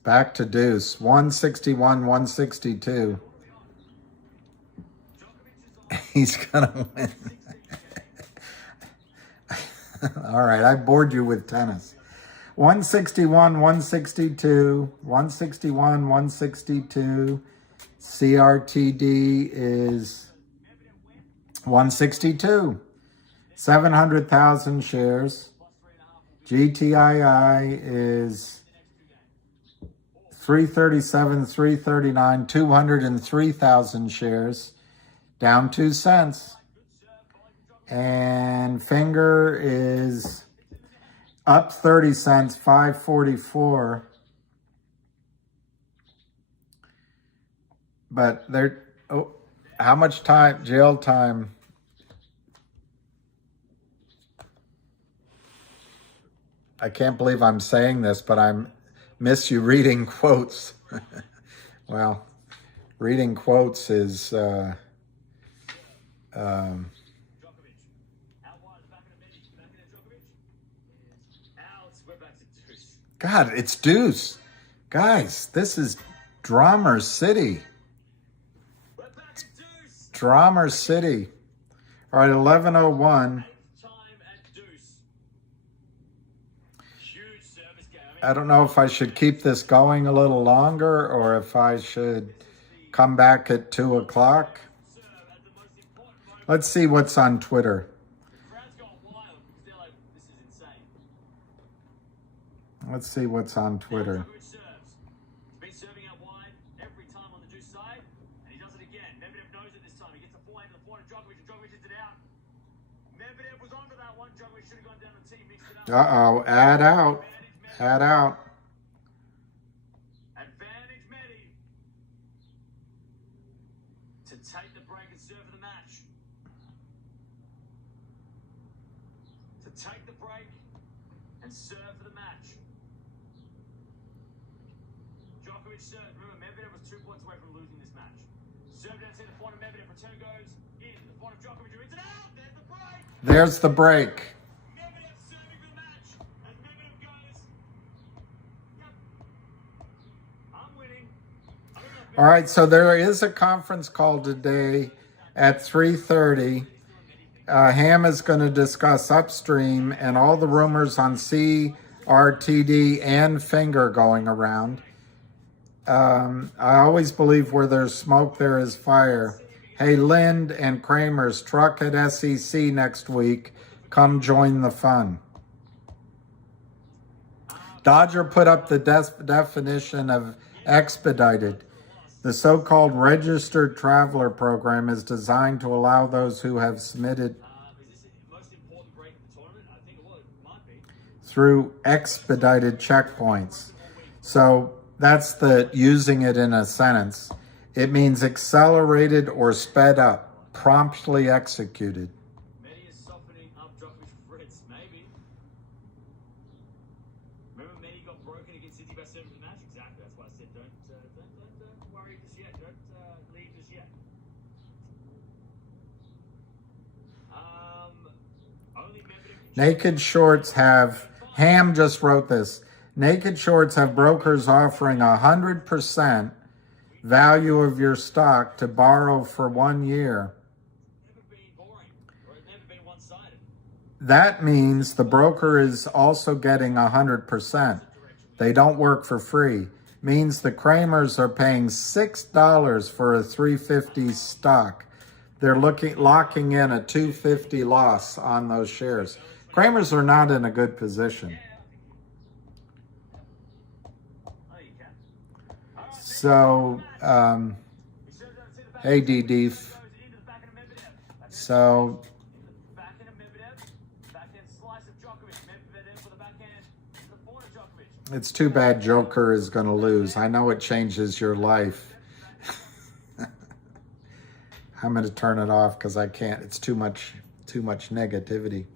Back to deuce. 161, 162. He's gonna win. All right, I bored you with tennis. 161, 162, 161, 162. CRTD is 162. 700,000 shares. GTII is 337, 339, 203,000 shares, down 2 cents. And Finger is up 30 cents, 544. But they're, oh, how much time, jail time? I can't believe I'm saying this, but I miss you reading quotes. Well, reading quotes is God, it's deuce. Guys, this is Kramers City. Kramers City. All right, 11:01. I don't know if I should keep this going a little longer or if I should come back at 2 o'clock. Let's see what's on Twitter. Let's see what's on Twitter. Uh-oh, add out. Add out. Advantage Medi to take the break and serve for the match. To take the break and serve for the match. Djokovic served. Remember, Medvedev was 2 points away from losing this match. Served outside the point of Medvedev. Return goes in. The point of Djokovic. It's out. There's the break. There's the break. All right, so there is a conference call today at 3:30. Ham is going to discuss upstream and all the rumors on CRTD and finger going around. I always believe where there's smoke, there is fire. Hey, Lind and Kramers, truck at SEC next week. Come join the fun. Dodger put up the definition of expedited. The so-called registered traveler program is designed to allow those who have submitted through expedited checkpoints. So that's the using it in a sentence. It means accelerated or sped up, promptly executed. Medi is softening up Djokovic Fritz, maybe. Remember Medi got broken against City by 7 in the match? Exactly, that's why I said don't worry just yet, don't leave just yet. Only Medvedev. Naked Shorts have, Ham just wrote this, Naked Shorts have brokers offering 100% value of your stock to borrow for 1 year. Never been boring, or it's never been one-sided. That means the broker is also getting 100%. They don't work for free. Means the Kramers are paying $6 for a $3.50 stock. They're locking in a $2.50 loss on those shares. Kramers are not in a good position. So, hey, D-Deef. So, it's too bad Joker is going to lose. I know it changes your life. I'm going to turn it off because I can't. It's too much negativity.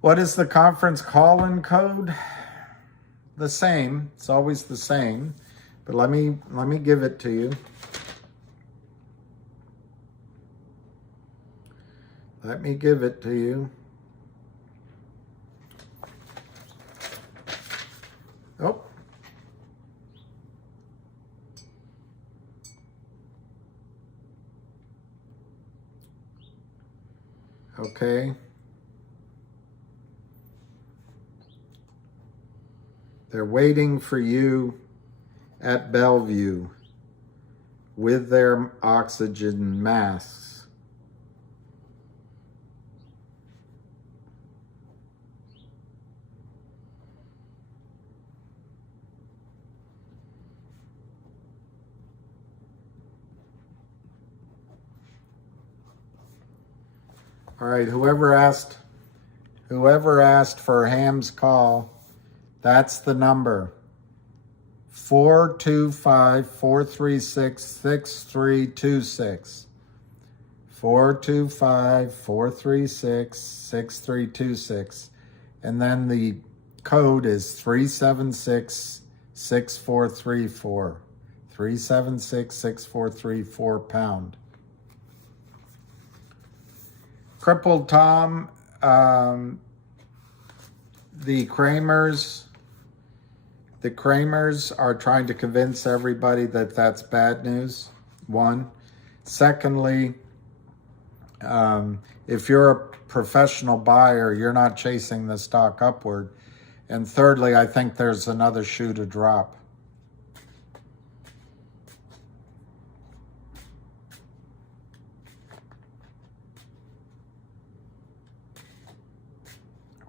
What is the conference call-in code? The same. It's always the same. But let me give it to you. Let me give it to you. Oh. Okay. They're waiting for you at Bellevue with their oxygen masks. All right, whoever asked for Ham's call, that's the number. 425-436-6326. 425-436-6326. And then the code is 376-6434. 376-6434 pound. Crippled Tom, the Kramers are trying to convince everybody that that's bad news, one. Secondly, if you're a professional buyer, you're not chasing the stock upward. And thirdly, I think there's another shoe to drop.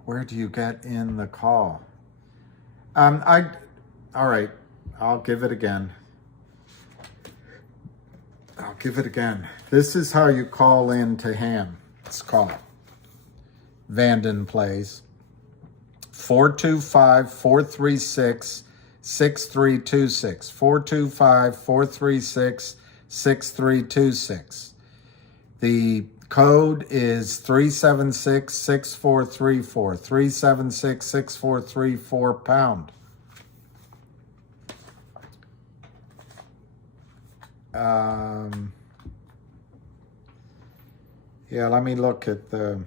Where do you get in the call? All right, I'll give it again. This is how you call in to Ham. It's called Vanden plays. 425-436-6326. 425-436-6326. The code is 376-6434. 376-6434 pound. Yeah, let me look at the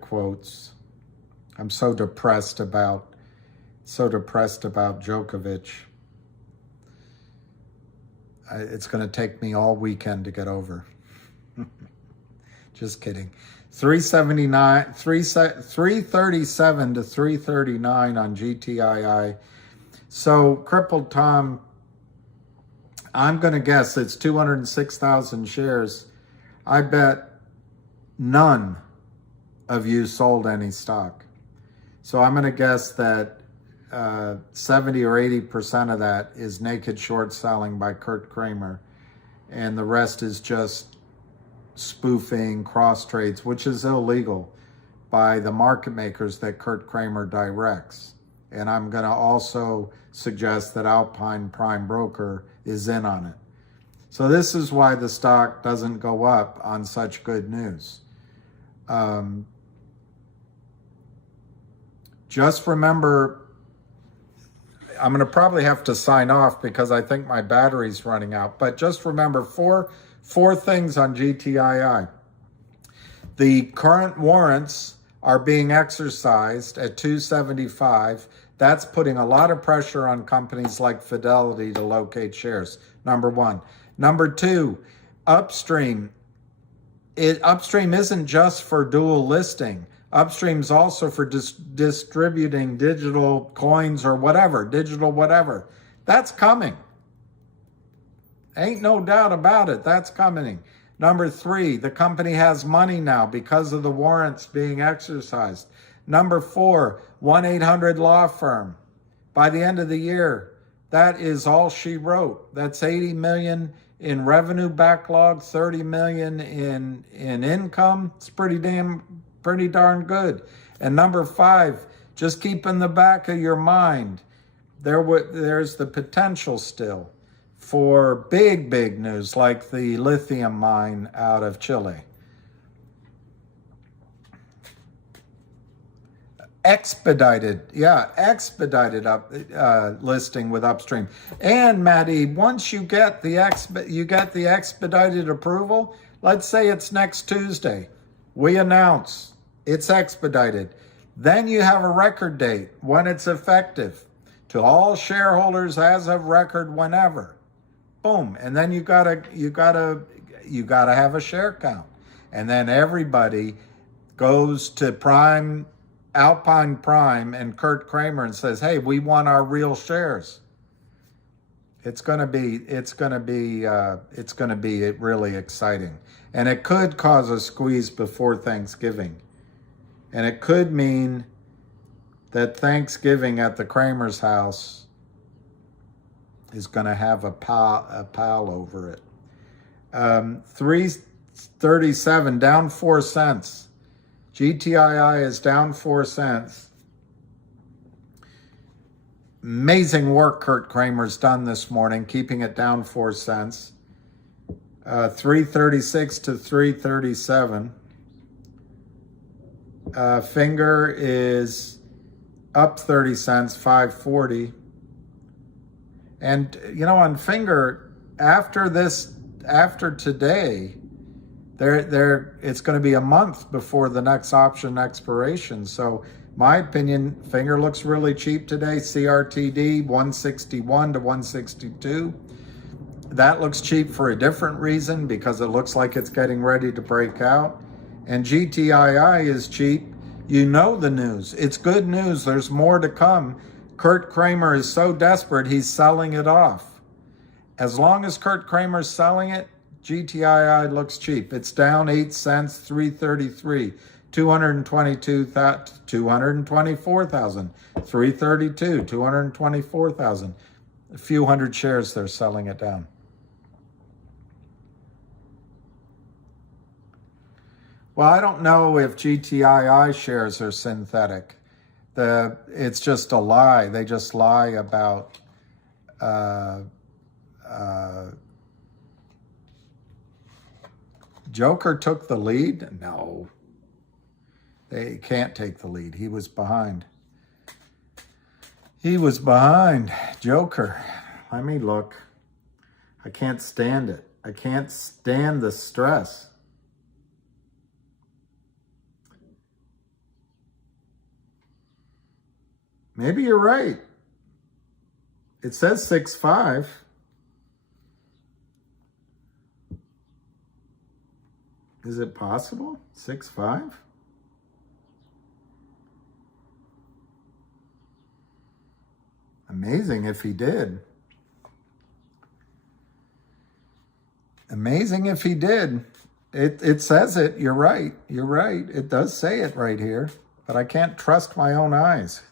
quotes. I'm so depressed about so depressed about Djokovic. It's going to take me all weekend to get over. Just kidding. 337 to 339 on GTII. So Crippled Tom, I'm going to guess it's 206,000 shares. I bet none of you sold any stock. So I'm going to guess that 70 or 80% of that is naked short selling by Kurt Kramer. And the rest is just spoofing, cross trades, which is illegal by the market makers that Kurt Kramer directs. And I'm going to also suggest that Alpine Prime Broker is in on it. So this is why the stock doesn't go up on such good news. Just remember, I'm going to probably have to sign off because I think my battery's running out. But just remember four things on GTII. The current warrants are being exercised at 275. That's putting a lot of pressure on companies like Fidelity to locate shares, number one. Number two, Upstream. Upstream isn't just for dual listing. Upstream's also for distributing digital coins or whatever, digital whatever. That's coming. Ain't no doubt about it. That's coming. Number three, the company has money now because of the warrants being exercised. Number four, 1-800 law firm. By the end of the year, that is all she wrote. That's 80 million in revenue backlog, 30 million in income. It's pretty darn good. And number five, just keep in the back of your mind, there's the potential still for big news like the lithium mine out of Chile. Expedited up listing with Upstream. And Maddie, once you get the expedited approval, let's say it's next Tuesday, we announce it's expedited. Then you have a record date when it's effective to all shareholders as of record whenever. Boom. And then you gotta have a share count. And then everybody goes to Alpine Prime and Kurt Kramer and says, "Hey, we want our real shares." It's going to be really exciting. And it could cause a squeeze before Thanksgiving. And it could mean that Thanksgiving at the Kramers house is going to have a pile over it. 337 down 4 cents. GTII is down 4 cents. Amazing work Kurt Kramer's done this morning, keeping it down 4 cents. 336 to 337. Finger is up 30 cents, 540. And, on Finger, after today, it's going to be a month before the next option expiration. So my opinion, Finger looks really cheap today. CRTD 161 to 162. That looks cheap for a different reason, because it looks like it's getting ready to break out. And GTII is cheap. You know the news. It's good news. There's more to come. Kurt Kramer is so desperate, he's selling it off. As long as Kurt Kramer's selling it, GTII looks cheap. It's down 8 cents, 333, 224,000, 332, 224,000. A few hundred shares, they're selling it down. Well, I don't know if GTII shares are synthetic. It's just a lie. They just lie about Joker took the lead? No. They can't take the lead. He was behind. Joker. Let me look. I can't stand it. I can't stand the stress. Maybe you're right. It says 6.5. Is it possible? 6.5? Amazing if he did. Amazing if he did. It says it. You're right. You're right. It does say it right here. But I can't trust my own eyes.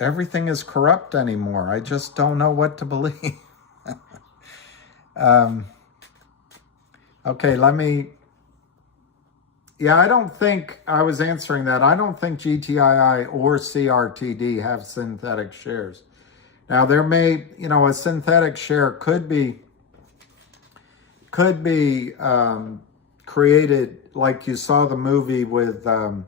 Everything is corrupt anymore. I just don't know what to believe. Okay, let me... Yeah, I don't think... I was answering that. I don't think GTII or CRTD have synthetic shares. Now, there may... You know, a synthetic share could be created like you saw the movie with The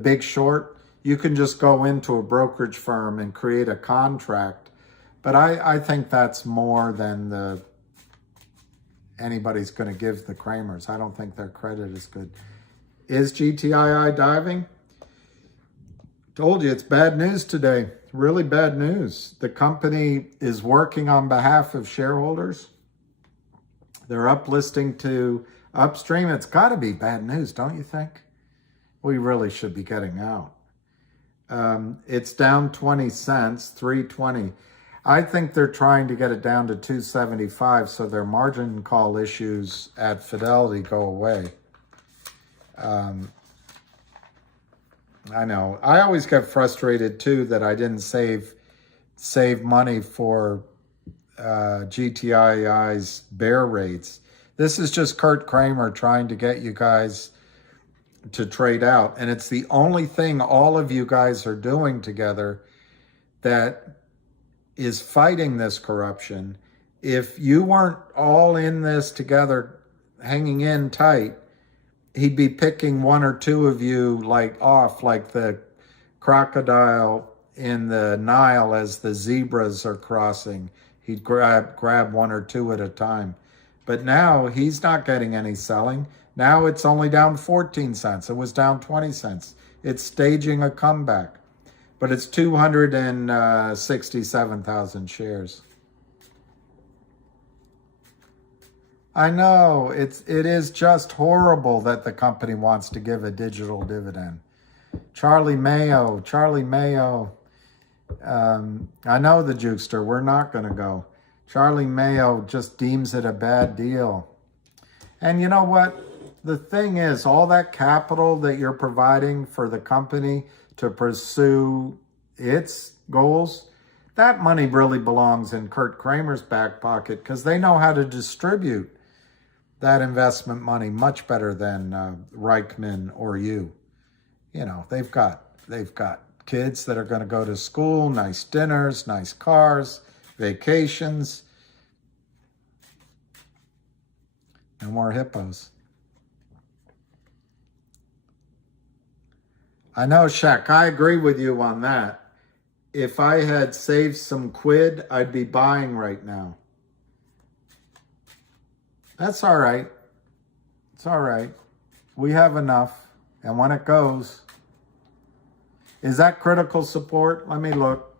Big Short. You can just go into a brokerage firm and create a contract. But I think that's more than anybody's going to give the Kramers. I don't think their credit is good. Is GTII diving? Told you, it's bad news today. Really bad news. The company is working on behalf of shareholders. They're uplisting to upstream. It's got to be bad news, don't you think? We really should be getting out. It's down 20 cents, 3.20. I think they're trying to get it down to 2.75 so their margin call issues at Fidelity go away. I know. I always get frustrated too that I didn't save money for GTII's bear rates. This is just Kurt Kramer trying to get you guys to trade out. And it's the only thing all of you guys are doing together that is fighting this corruption. If you weren't all in this together, hanging in tight, he'd be picking one or two of you off like the crocodile in the Nile as the zebras are crossing. He'd grab one or two at a time. But now he's not getting any selling. Now it's only down 14 cents. It was down 20 cents. It's staging a comeback. But it's 267,000 shares. I know, it is just horrible that the company wants to give a digital dividend. Charlie Mayo. I know the jukester. We're not going to go. Charlie Mayo just deems it a bad deal. And you know what? The thing is, all that capital that you're providing for the company to pursue its goals, that money really belongs in Kurt Kramer's back pocket because they know how to distribute that investment money much better than Reichman or you. You know, they've got kids that are going to go to school, nice dinners, nice cars, vacations. No more hippos. I know, Shaq, I agree with you on that. If I had saved some quid, I'd be buying right now. That's all right. It's all right. We have enough. And when it goes, is that critical support? Let me look.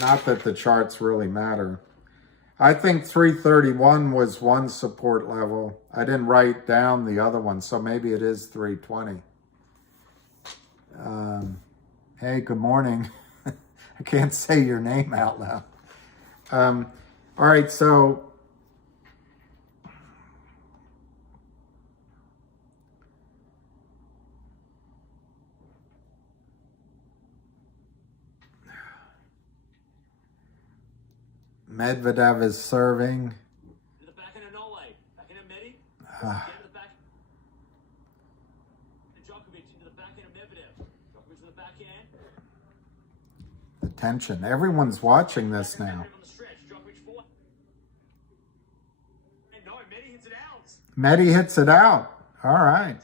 Not that the charts really matter. I think 331 was one support level. I didn't write down the other one, so maybe it is 320. Hey, good morning. I can't say your name out loud. All right, so Medvedev is serving. To the back end of Norway, back end of Medi. Get to the back. Djokovic into the back end of Medvedev. Djokovic to the back end. The tension. Everyone's watching this now. On the stretch. Djokovic forward. And no, Medi hits it out. Medi hits it out. All right. 10-30.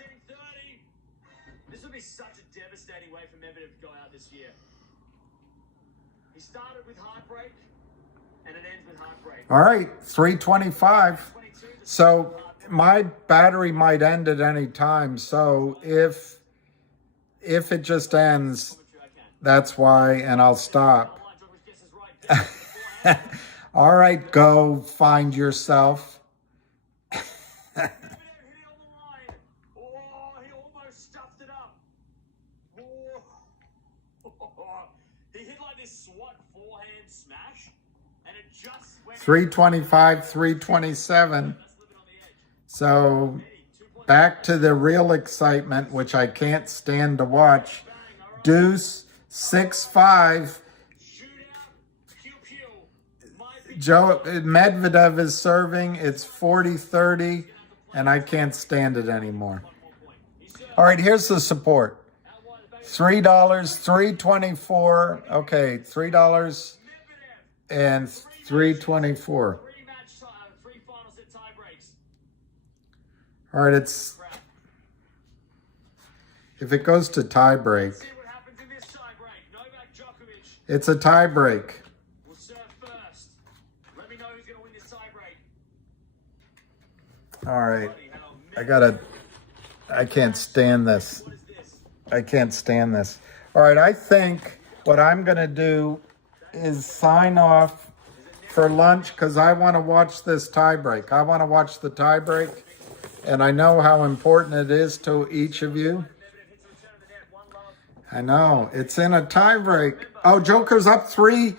This would be such a devastating way for Medvedev to go out this year. He started with heartbreak. And it ends with heartbreak. All right, 325. So my battery might end at any time. So if it just ends, that's why, and I'll stop. All right, go find yourself. Oh, he almost stuffed it up. Oh. He hit like this SWAT forehand smash, and it just went 325, 327. So back to the real excitement, which I can't stand to watch. Deuce, 6-5. Medvedev is serving. It's 40-30, and I can't stand it anymore. All right, here's the support. $3, $3.24. Okay, $3 and $3.24. All right, if it goes to tie break, it's a tie break. All right, I can't stand this. I can't stand this. All right, I think what I'm going to do is sign off for lunch because I want to watch this tie break. I want to watch the tie break, and I know how important it is to each of you. I know, it's in a tie break. Oh, Joker's up 3-1.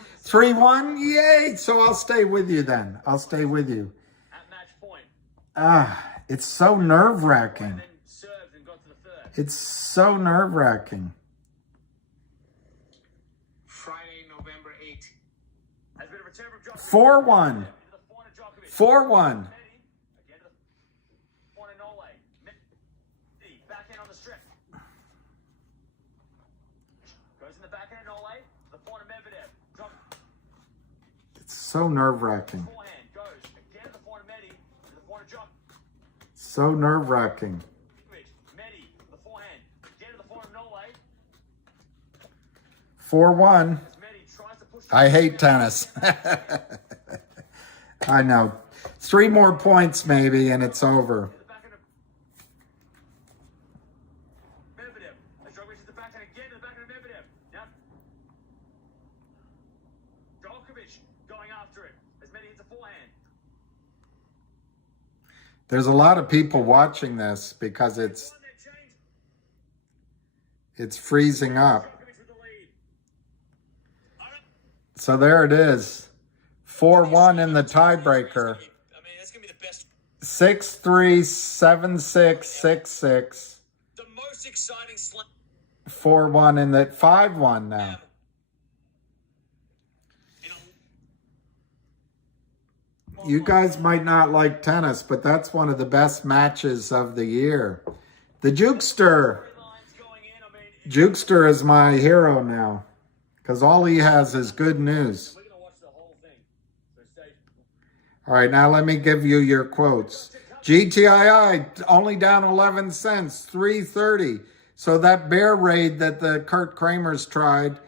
Yay! So I'll stay with you then. I'll stay with you. It's so nerve-wracking. It's so nerve-wracking. Friday, November 8th. 4-1. 4-1. It's so nerve-wracking. So nerve-wracking. 4-1. I hate tennis. I know. 3 more points maybe and it's over. There's a lot of people watching this because it's freezing up. So there it is. 4-1 in the tiebreaker. 6-3, 7-6, 6-6. The most exciting 4-1 in that 5-1 now. You guys might not like tennis, but that's one of the best matches of the year. The Jukester. Jukester is my hero now because all he has is good news. All right, now let me give you your quotes. GTII only down 11 cents, 3.30. So that bear raid that the Kurt Kramers tried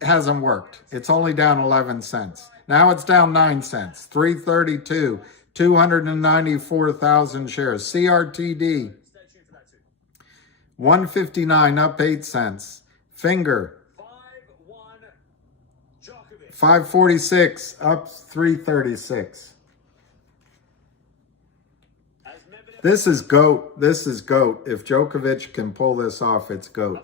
hasn't worked. It's only down 11 cents. Now it's down 9 cents, 332, 294,000 shares. CRTD, 159, up 8 cents. Finger, 546, up 336. This is GOAT. This is GOAT. If Djokovic can pull this off, it's GOAT.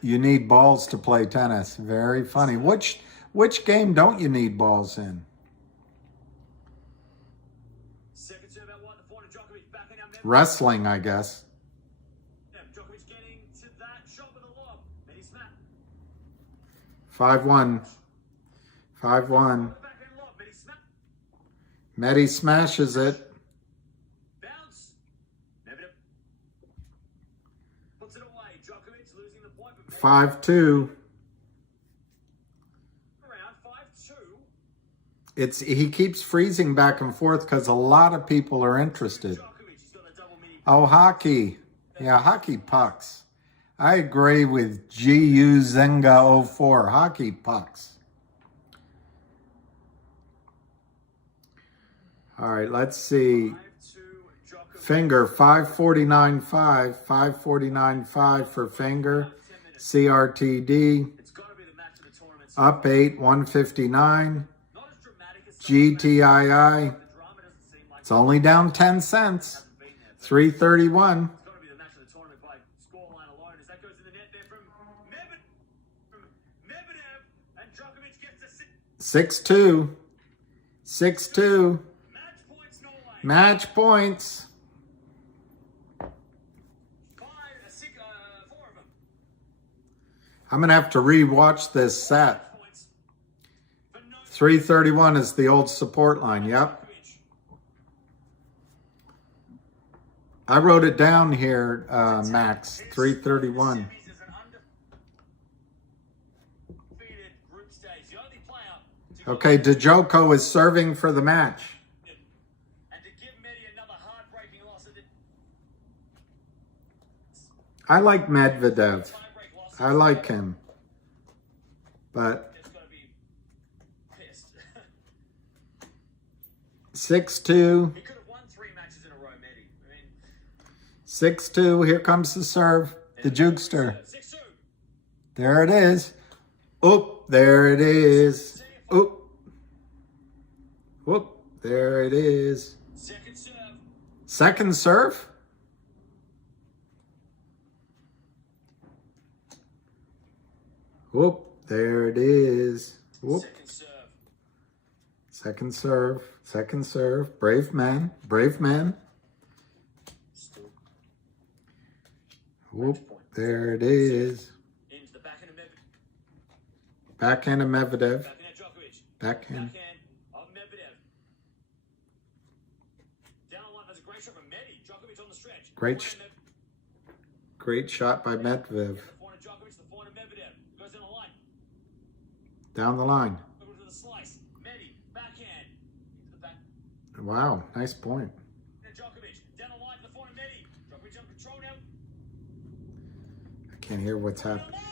You need balls to play tennis. Very funny. Which game don't you need balls in? Wrestling, I guess. 5-1. 5-1. Medi smashes it. 5-2. He keeps freezing back and forth because a lot of people are interested. Oh, hockey. Yeah, hockey pucks. I agree with GU Zenga 04. Hockey pucks. All right, let's see. 5-2 Djokovic. Finger 549.5, 549.5 for Finger. CRTD It's got to be the match of the tournament. up 8, 159. Not as dramatic as some of the GTII, the drama doesn't seem like it's only down 10 cents. hasn't been there. But 331. it's got to be the match of the tournament by scoreline alone. As that goes in the net there from Medvedev, and Djokovic gets a 6-2. 6-2. match points. Norway. Match points. 4 of them. I'm going to have to re-watch this set. Points for no 331 is the old support line. Yep. Djokovic. I wrote it down here, Max. 331. Semis is an undefeated group stage. The only player to go Okay, Djoko is serving for the match. and to give Medi another heartbreaking loss. I like Medvedev. Tiebreak loss. I like him. But It's got to be pissed. 6-2. He could have won 3 matches in a row, Medi. I mean, 6-2. Here comes the serve. The jukester. 6-2. There it is. Oop, there it is. Oop. Whoop, there it is. Second serve. Second serve. Whoop, there it is. Whoop. Second serve. Second serve. Second serve. Brave man. Brave man. Still Whoop, there it is. into the backhand of Medvedev. Backhand of Medvedev. Backhand of Djokovic. Backhand. Backhand of Medvedev. Down the line, there's a great shot from Medi. Djokovic on the stretch. Great Forehand Great shot by Medvedev. The forehand of Djokovic, the forehand of Medvedev. Goes down the line. Down the line. Over to the slice. Medi, backhand. Into the back. Wow, nice point. Djokovic, down the line to the forehand of Medi. Djokovic on control now. I can't hear what's The happening. line!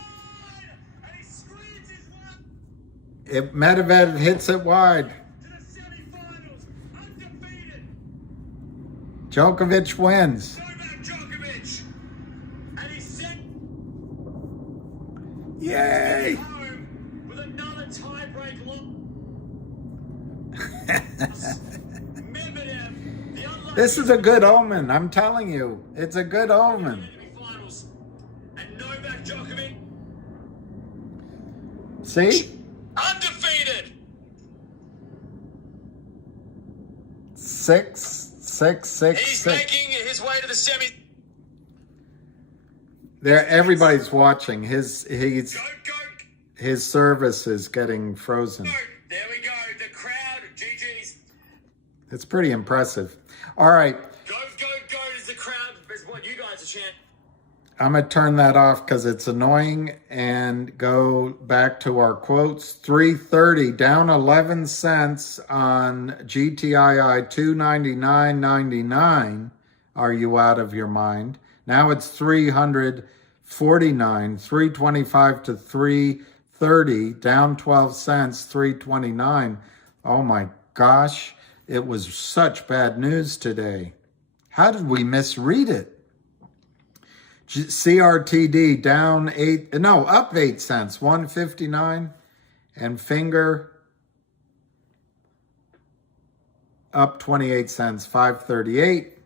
And he screens his way If Medvedev hits it wide, to the semi-finals. Undefeated. Djokovic wins. Novak Djokovic. And he's sent Yay! home with another tie-break loss. Medvedev, the unlucky This is a good omen. I'm telling you, it's a good omen. finals. And Novak Djokovic, See? undefeated. 6, 6, 6, He's 6. making his way to the semi. There, everybody's watching. His Goat. service is getting frozen. There we go. The crowd. GG's. It's pretty impressive. All right, Goat is the crowd. Is what you guys are chanting. I'm gonna turn that off because it's annoying and go back to our quotes. 330 down 11 cents on GTII 299.99. Are you out of your mind? Now it's 349, 325 to 330, down 12 cents, 329. Oh my gosh, it was such bad news today. How did we misread it? CRTD down up 8 cents, 159, and Finger up 28 cents, 538.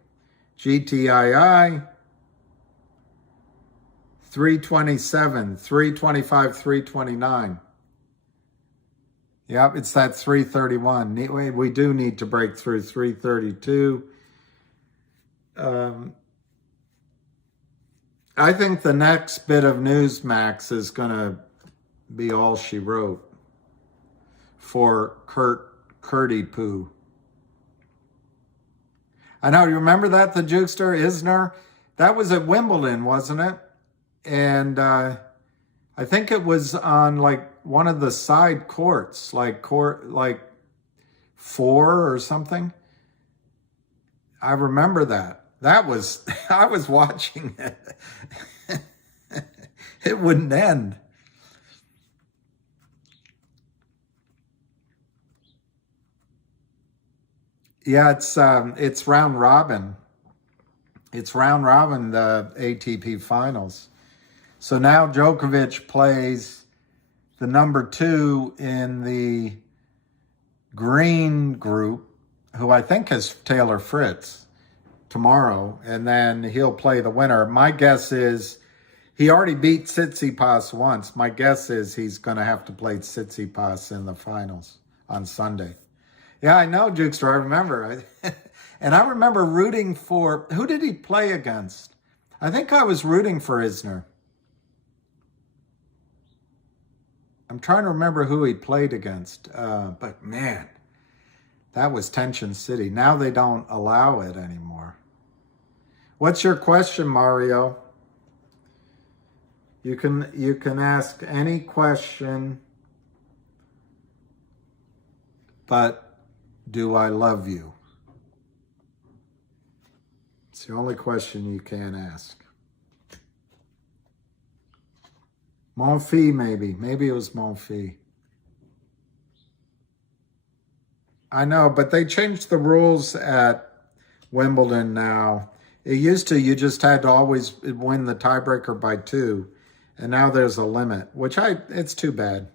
GTII 327, 325, 329. Yep, it's that 331. We do need to break through 332. I think the next bit of news, Max, is going to be all she wrote for Curdy Poo. I know, you remember that, the jukester, Isner? That was at Wimbledon, wasn't it? And I think it was on like one of the side courts, like 4 or something. I remember that. That was, I was watching it. It wouldn't end. Yeah, it's round robin. It's round robin, the ATP finals. So now Djokovic plays the number 2 in the green group, who I think is Taylor Fritz, tomorrow, and then he'll play the winner. My guess is he already beat Tsitsipas once. My guess is he's going to have to play Tsitsipas in the finals on Sunday. Yeah, I know, Jukester. I remember. And I remember rooting for, who did he play against? I think I was rooting for Isner. I'm trying to remember who he played against. But man, that was Tension City. Now they don't allow it anymore. What's your question, Mario? You can ask any question, but do I love you? It's the only question you can ask. Monfils, maybe. Maybe it was Monfils. I know, but they changed the rules at Wimbledon now. It used to, you just had to always win the tiebreaker by 2. And now there's a limit, which it's too bad.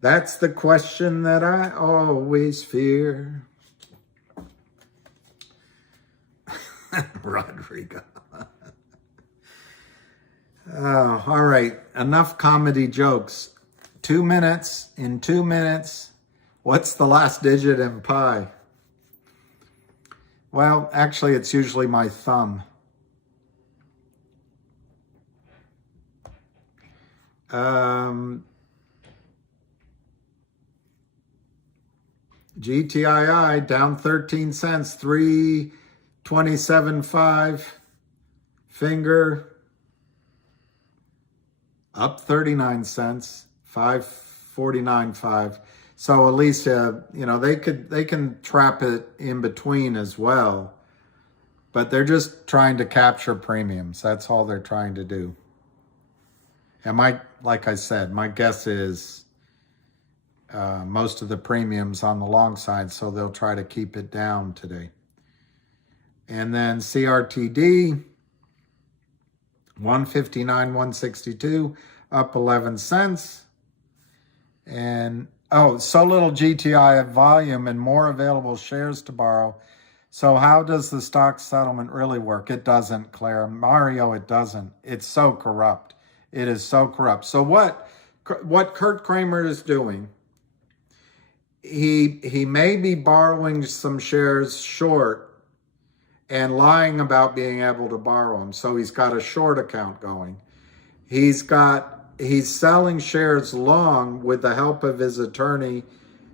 That's the question that I always fear. Rodrigo. Oh, all right. Enough comedy jokes. 2 minutes. In 2 minutes, what's the last digit in pi? Well, actually, it's usually my thumb. GTII down 13 cents, 327.5. Finger up 39 cents, 549.5. So Alicia, they can trap it in between as well, but they're just trying to capture premiums. That's all they're trying to do. And like I said, my guess is most of the premiums on the long side, so they'll try to keep it down today. And then CRTD, 159, 162, up 11 cents. And so little GTI volume and more available shares to borrow. So how does the stock settlement really work? It doesn't, Claire. Mario, it doesn't. It's so corrupt. It is so corrupt. So what Kurt Kramer is doing, he may be borrowing some shares short and lying about being able to borrow them. So he's got a short account going. He's selling shares long with the help of his attorney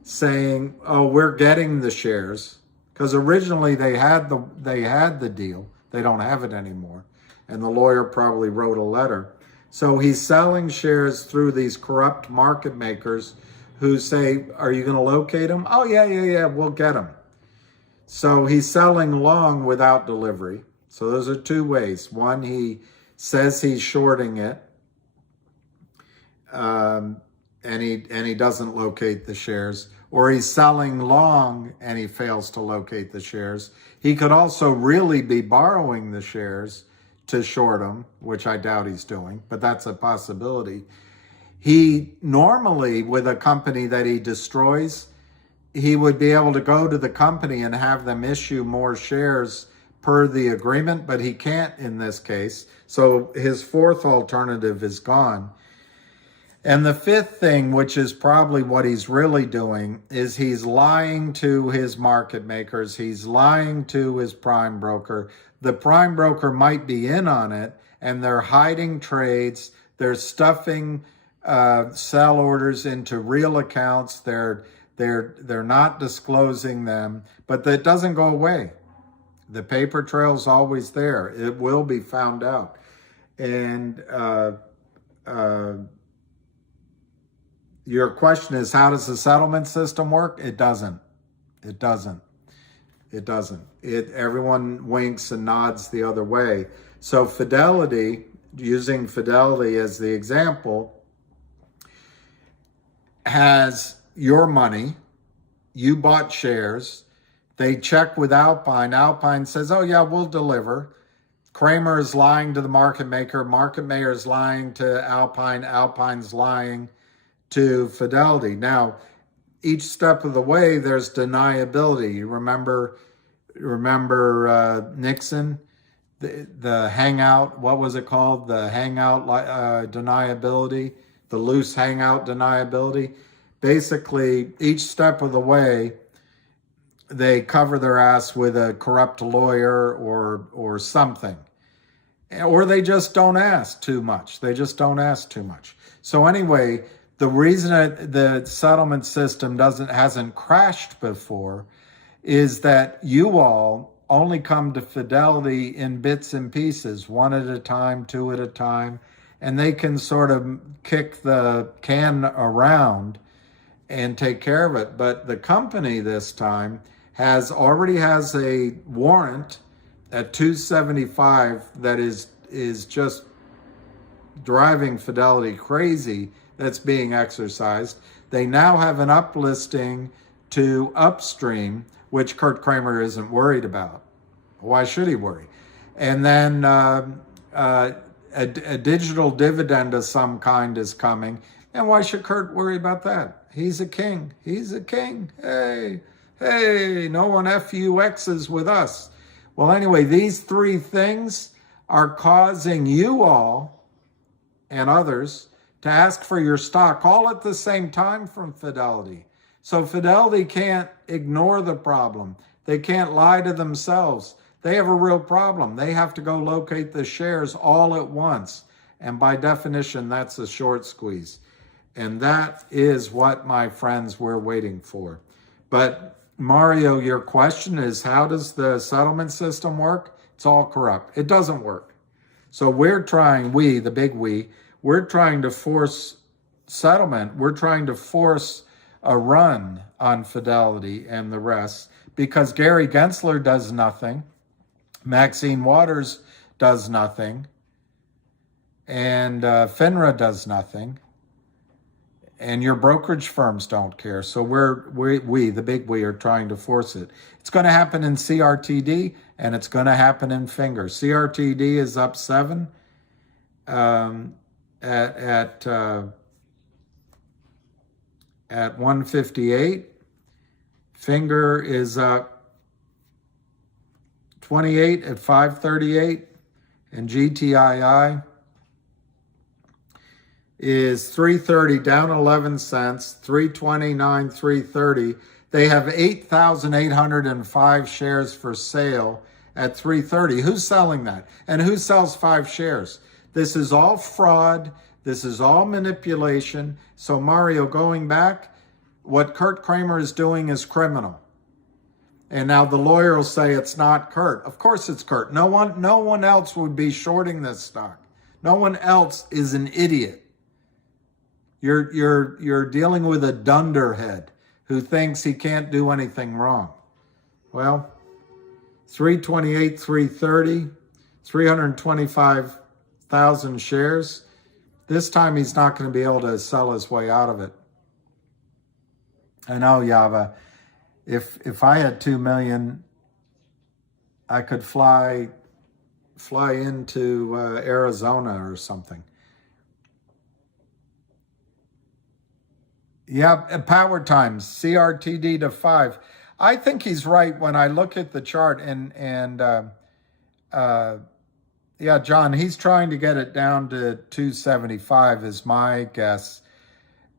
saying, oh, we're getting the shares. Because originally they had the deal. They don't have it anymore. And the lawyer probably wrote a letter. So he's selling shares through these corrupt market makers who say, are you going to locate them? Oh, yeah, we'll get them. So he's selling long without delivery. So those are 2 ways. One, he says he's shorting it. And he doesn't locate the shares, or he's selling long and he fails to locate the shares. He could also really be borrowing the shares to short them, which I doubt he's doing, but that's a possibility. He normally, with a company that he destroys, he would be able to go to the company and have them issue more shares per the agreement, but he can't in this case. So his 4th alternative is gone. And the 5th thing, which is probably what he's really doing, is he's lying to his market makers. He's lying to his prime broker. The prime broker might be in on it, and they're hiding trades. They're stuffing sell orders into real accounts. They're not disclosing them, but that doesn't go away. The paper trail's always there. It will be found out. And your question is, how does the settlement system work? It doesn't. Everyone winks and nods the other way. So Fidelity, using Fidelity as the example, has your money. You bought shares. They check with Alpine. Alpine says, oh, yeah, we'll deliver. Kramer is lying to the market maker. Market maker is lying to Alpine. Alpine's lying to Fidelity. Now, each step of the way, there's deniability. You remember Nixon, the hangout, what was it called? The hangout deniability, the loose hangout deniability. Basically, each step of the way, they cover their ass with a corrupt lawyer or something. Or they just don't ask too much. They just don't ask too much. So anyway, the reason the settlement system hasn't crashed before is that you all only come to Fidelity in bits and pieces, one at a time, two at a time, and they can sort of kick the can around and take care of it. But the company this time already has a warrant at 275 that is just driving Fidelity crazy, that's being exercised. They now have an uplisting to Upstream, which Kurt Kramer isn't worried about. Why should he worry? And then a digital dividend of some kind is coming. And why should Kurt worry about that? He's a king. He's a king. Hey, no one FUXs with us. Well, anyway, these three things are causing you all and others to ask for your stock all at the same time from Fidelity. So Fidelity can't ignore the problem. They can't lie to themselves. They have a real problem. They have to go locate the shares all at once. And by definition, that's a short squeeze. And that is what, my friends, we're waiting for. But Mario, your question is, how does the settlement system work? It's all corrupt. It doesn't work. So we're trying, the big we, we're trying to force settlement. We're trying to force a run on Fidelity and the rest because Gary Gensler does nothing. Maxine Waters does nothing. And FINRA does nothing. And your brokerage firms don't care. So we, the big we, are trying to force it. It's going to happen in CRTD and it's going to happen in Finger. CRTD is up 7 at 158. Finger is up 28 at 538. And GTII is 330, down 11 cents, 329, 330. They have 8,805 shares for sale at 330. Who's selling that? And who sells 5 shares? This is all fraud. This is all manipulation. So Mario, going back, what Kurt Kramer is doing is criminal. And now the lawyer will say it's not Kurt. Of course it's Kurt. No one else would be shorting this stock. No one else is an idiot. You're dealing with a dunderhead who thinks he can't do anything wrong. Well, 328, 330, 325,000 shares. This time he's not going to be able to sell his way out of it. I know, Yava. If I had 2 million, I could fly into Arizona or something. Yeah, power times, CRTD to 5. I think he's right when I look at the chart yeah, John, he's trying to get it down to 275 is my guess,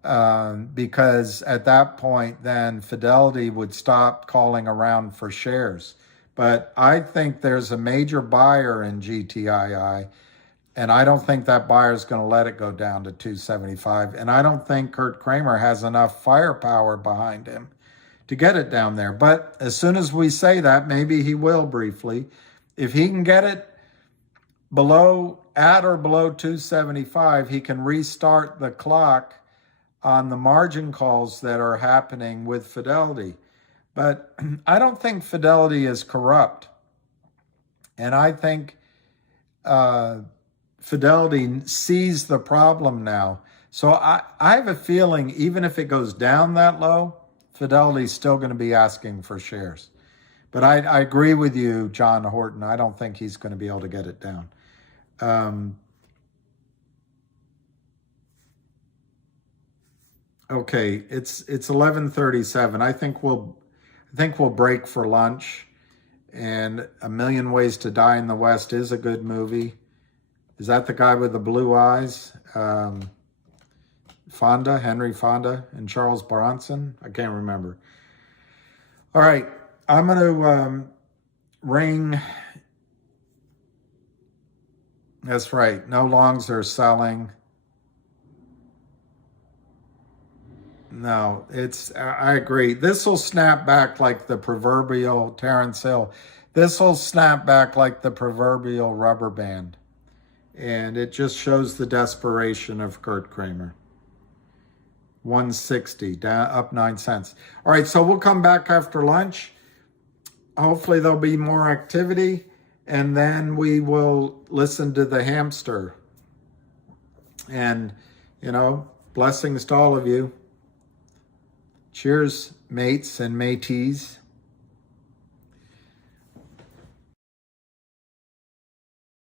because at that point, then Fidelity would stop calling around for shares. But I think there's a major buyer in GTII, and I don't think that buyer is going to let it go down to 275. And I don't think Kurt Kramer has enough firepower behind him to get it down there. But as soon as we say that, maybe he will briefly. If he can get it at or below 275, he can restart the clock on the margin calls that are happening with Fidelity. But I don't think Fidelity is corrupt. And I think Fidelity sees the problem now. So I have a feeling even if it goes down that low, Fidelity's still going to be asking for shares. But I agree with you, John Horton. I don't think he's going to be able to get it down. Okay, it's 11:37. I think we'll break for lunch. And A Million Ways to Die in the West is a good movie. Is that the guy with the blue eyes? Fonda, Henry Fonda, and Charles Bronson? I can't remember. All right, I'm going to ring. That's right. No longs are selling. No, I agree. This will snap back like the proverbial Terrence Hill. This will snap back like the proverbial rubber band. And it just shows the desperation of Kurt Kramer. 160, down, up 9 cents. All right, so we'll come back after lunch. Hopefully there'll be more activity. And then we will listen to the hamster. And, blessings to all of you. Cheers, mates and mateys.